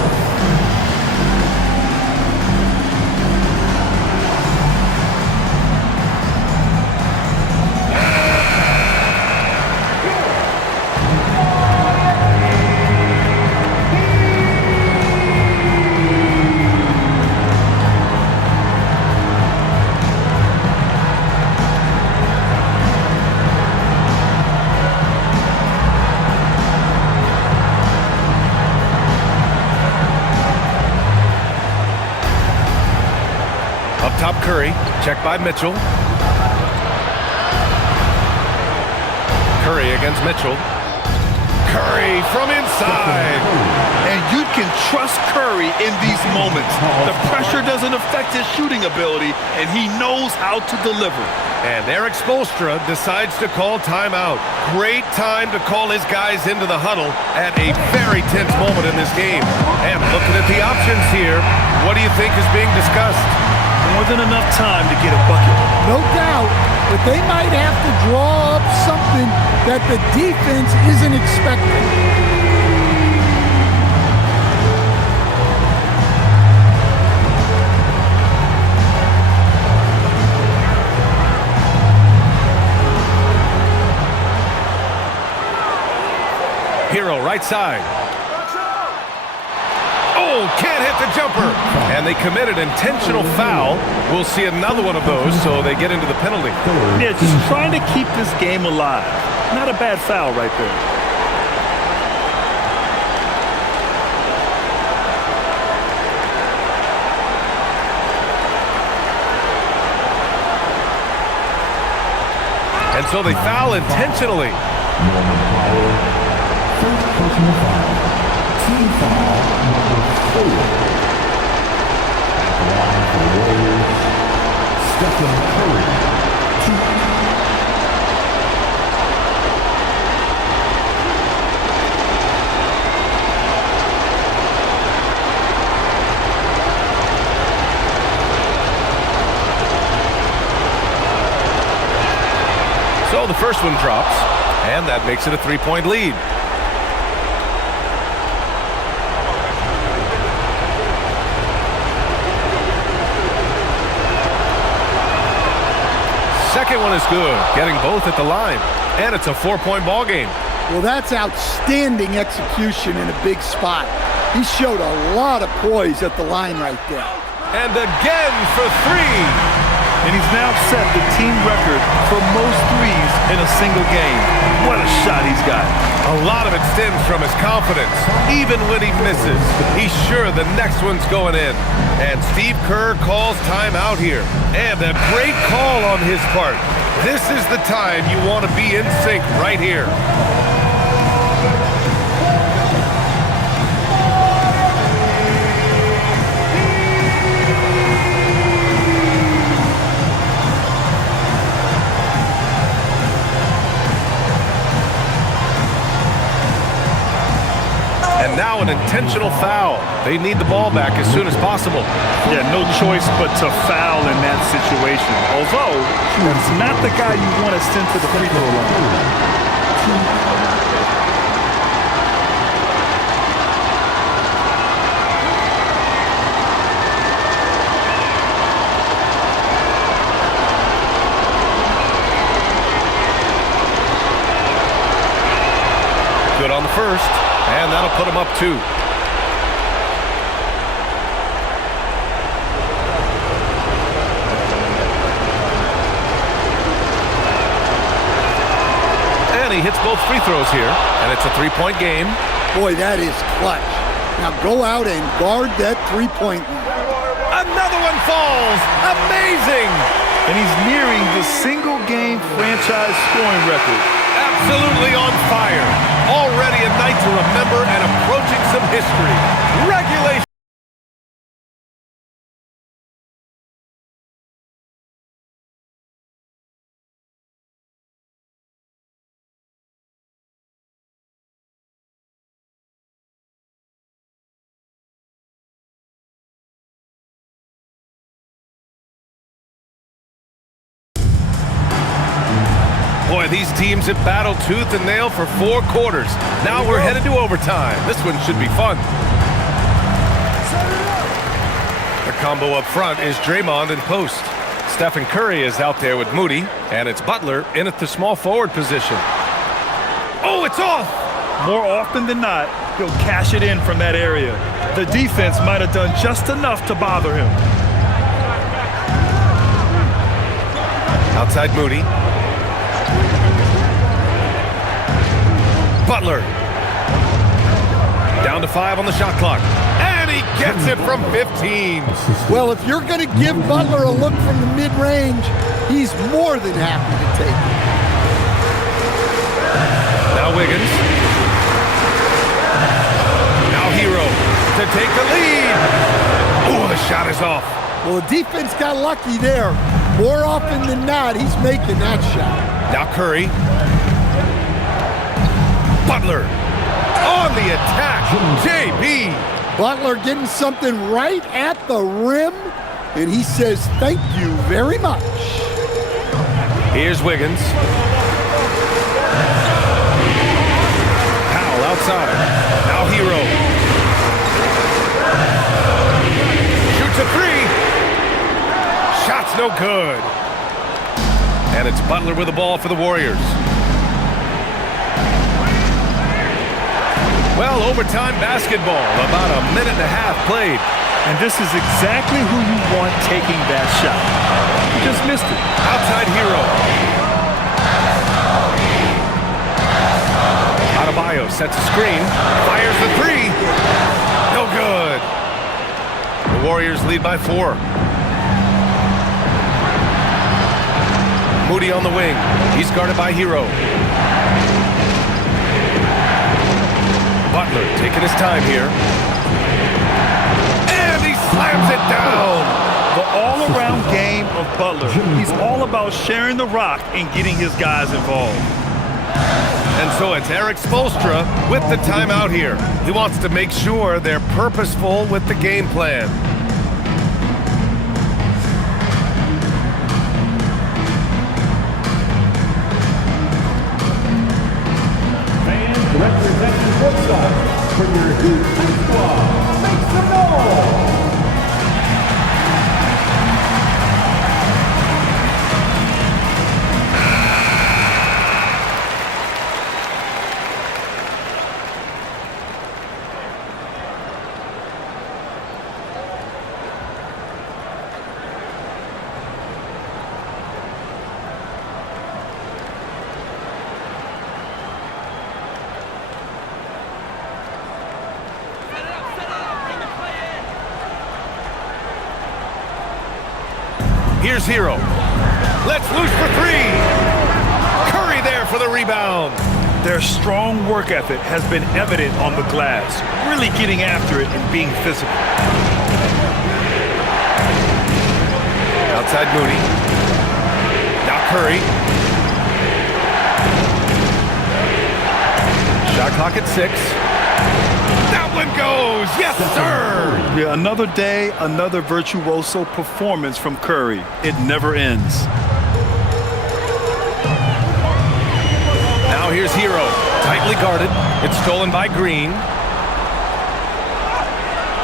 Top Curry, checked by Mitchell. Curry against Mitchell. Curry from inside. and you can trust Curry in these moments. The pressure doesn't affect his shooting ability, and he knows how to deliver. And Eric Spoelstra decides to call timeout. Great time to call his guys into the huddle at a very tense moment in this game. And looking at the options here, what do you think is being discussed? More than enough time to get a bucket. No doubt, but they might have to draw up something that the defense isn't expecting. Hero right side. Oh, can't hit the jumper. And they committed intentional foul. We'll see another one of those, so they get into the penalty. Yeah, just trying to keep this game alive. Not a bad foul right there. And so they foul intentionally. First personal foul. Team foul number 4. At the line for the Warriors, Stephen Curry. So the first one drops, and that makes it a 3-point lead. Second one is good, getting both at the line, and it's a 4-point ball game. Well, that's outstanding execution in a big spot. He showed a lot of poise at the line right there. And again for 3. And he's now set the team record for most threes in a single game. What a shot he's got. A lot of it stems from his confidence. Even when he misses, he's sure the next one's going in. And Steve Kerr calls timeout here. And a great call on his part. This is the time you want to be in sync right here. And now an intentional foul. They need the ball back as soon as possible. Yeah, no choice but to foul in that situation. Although, that's not the guy you want to send to the free throw line. Good on the first. And that'll put him up 2. And he hits both free throws here, and it's a 3-point game. Boy, that is clutch. Now go out and guard that 3-point line. Another one falls. Amazing. And he's nearing the single-game franchise scoring record. Absolutely on fire. Already a night to remember and approaching some history. Regulation. Boy, these teams have battled tooth and nail for 4 quarters. Now we're headed to overtime. This one should be fun. The combo up front is Draymond in post. Stephen Curry is out there with Moody, and it's Butler in at the small forward position. Oh, it's off! More often than not, he'll cash it in from that area. The defense might have done just enough to bother him. Outside Moody. Butler. Down to 5 on the shot clock. And he gets it from 15. Well, if you're going to give Butler a look from the mid-range, he's more than happy to take it. Now Wiggins. Now Hero. to take the lead. Oh, the shot is off. Well, the defense got lucky there. More often than not, he's making that shot. Now Curry. Butler on the attack. JB. Butler getting something right at the rim, and he says thank you very much. Here's Wiggins. Powell outside. Now Hero. Shoots a three. Shot's no good. And it's Butler with the ball for the Warriors. Well, overtime basketball. About a minute and a half played. And this is exactly who you want taking that shot. You just missed it. Outside Hero. Adebayo sets a screen. Fires the three. No good. The Warriors lead by 4. Moody on the wing. He's guarded by Hero. Butler taking his time here. And he slams it down. The all-around game of Butler. He's all about sharing the rock and getting his guys involved. And so it's Eric Spoelstra with the timeout here. He wants to make sure they're purposeful with the game plan. Representing courtside for your Houston squad, make some noise! Here's Hero. Let's loose for three. Curry there for the rebound. Their strong work ethic has been evident on the glass, really getting after it and being physical. Outside Moody. Now Curry. Shot clock at 6. That one goes. Yes, sir. Yeah, another day, another virtuoso performance from Curry. It never ends. Now here's Hero. Tightly guarded. It's stolen by Green.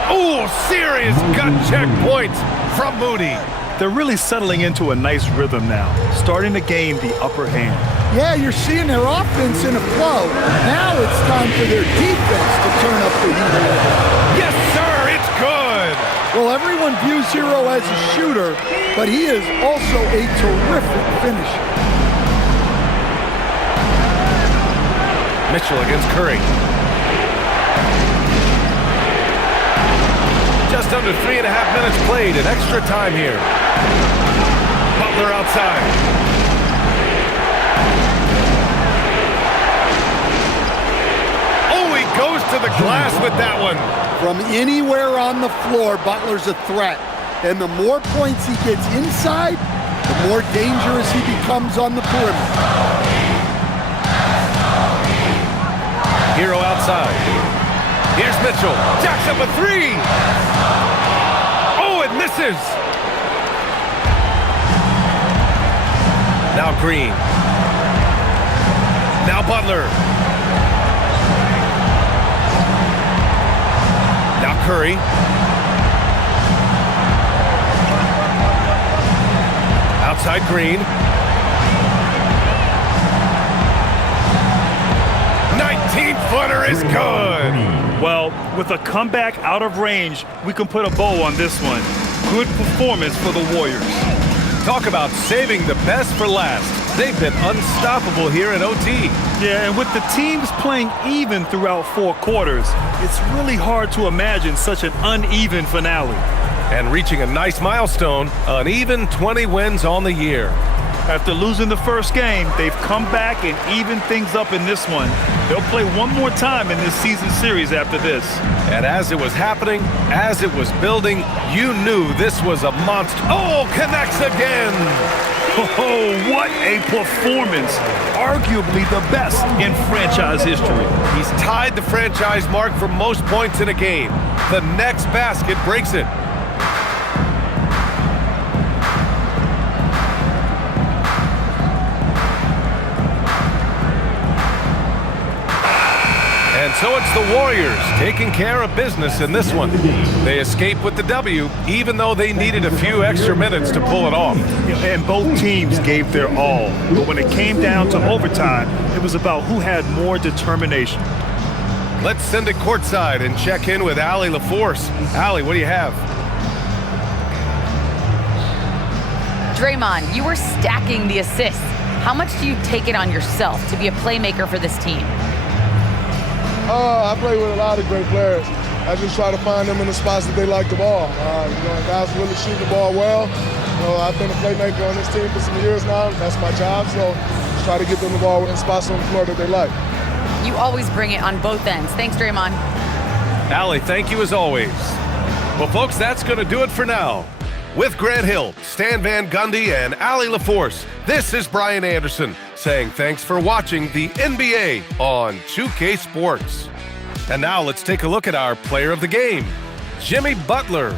Oh, serious gut check points from Moody. They're really settling into a nice rhythm now, starting to gain the upper hand. Yeah, you're seeing their offense in a flow. Now it's time for their defense to turn up the heat. Yes, sir, it's good. Well, everyone views Hero as a shooter, but he is also a terrific finisher. Mitchell against Curry. Just under 3.5 minutes played in extra time here. Butler outside. Oh, he goes to the glass with that one. From anywhere on the floor, Butler's a threat. And the more points he gets inside, the more dangerous he becomes on the perimeter. Hero outside. Here's Mitchell. Jacks up a three. Oh, it misses. Now Green. Now Butler. Now Curry. Outside Green. 19-footer is good. Well, with a comeback out of range, we can put a bow on this one. Good performance for the Warriors. Talk about saving the best for last. They've been unstoppable here in OT. Yeah, and with the teams playing even throughout 4 quarters, it's really hard to imagine such an uneven finale. And reaching a nice milestone, an even 20 wins on the year. After losing the first game, they've come back and evened things up in this one. They'll play one more time in this season series after this. And as it was happening, as it was building, you knew this was a monster. Oh, connects again. Oh, what a performance. Arguably the best in franchise history. He's tied the franchise mark for most points in a game. The next basket breaks it. And so it's the Warriors taking care of business in this one. They escape with the W, even though they needed a few extra minutes to pull it off. And both teams gave their all. But when it came down to overtime, it was about who had more determination. Let's send it courtside and check in with Allie LaForce. Allie, what do you have? Draymond, you were stacking the assists. How much do you take it on yourself to be a playmaker for this team? I play with a lot of great players. I just try to find them in the spots that they like the ball. Guys really shoot the ball well. I've been a playmaker on this team for some years now. That's my job, so just try to get them the ball in spots on the floor that they like. You always bring it on both ends. Thanks, Draymond. Allie, thank you as always. Well, folks, that's going to do it for now. With Grant Hill, Stan Van Gundy, and Allie LaForce, this is Brian Anderson saying thanks for watching the NBA on 2K Sports. And now let's take a look at our player of the game, Jimmy Butler.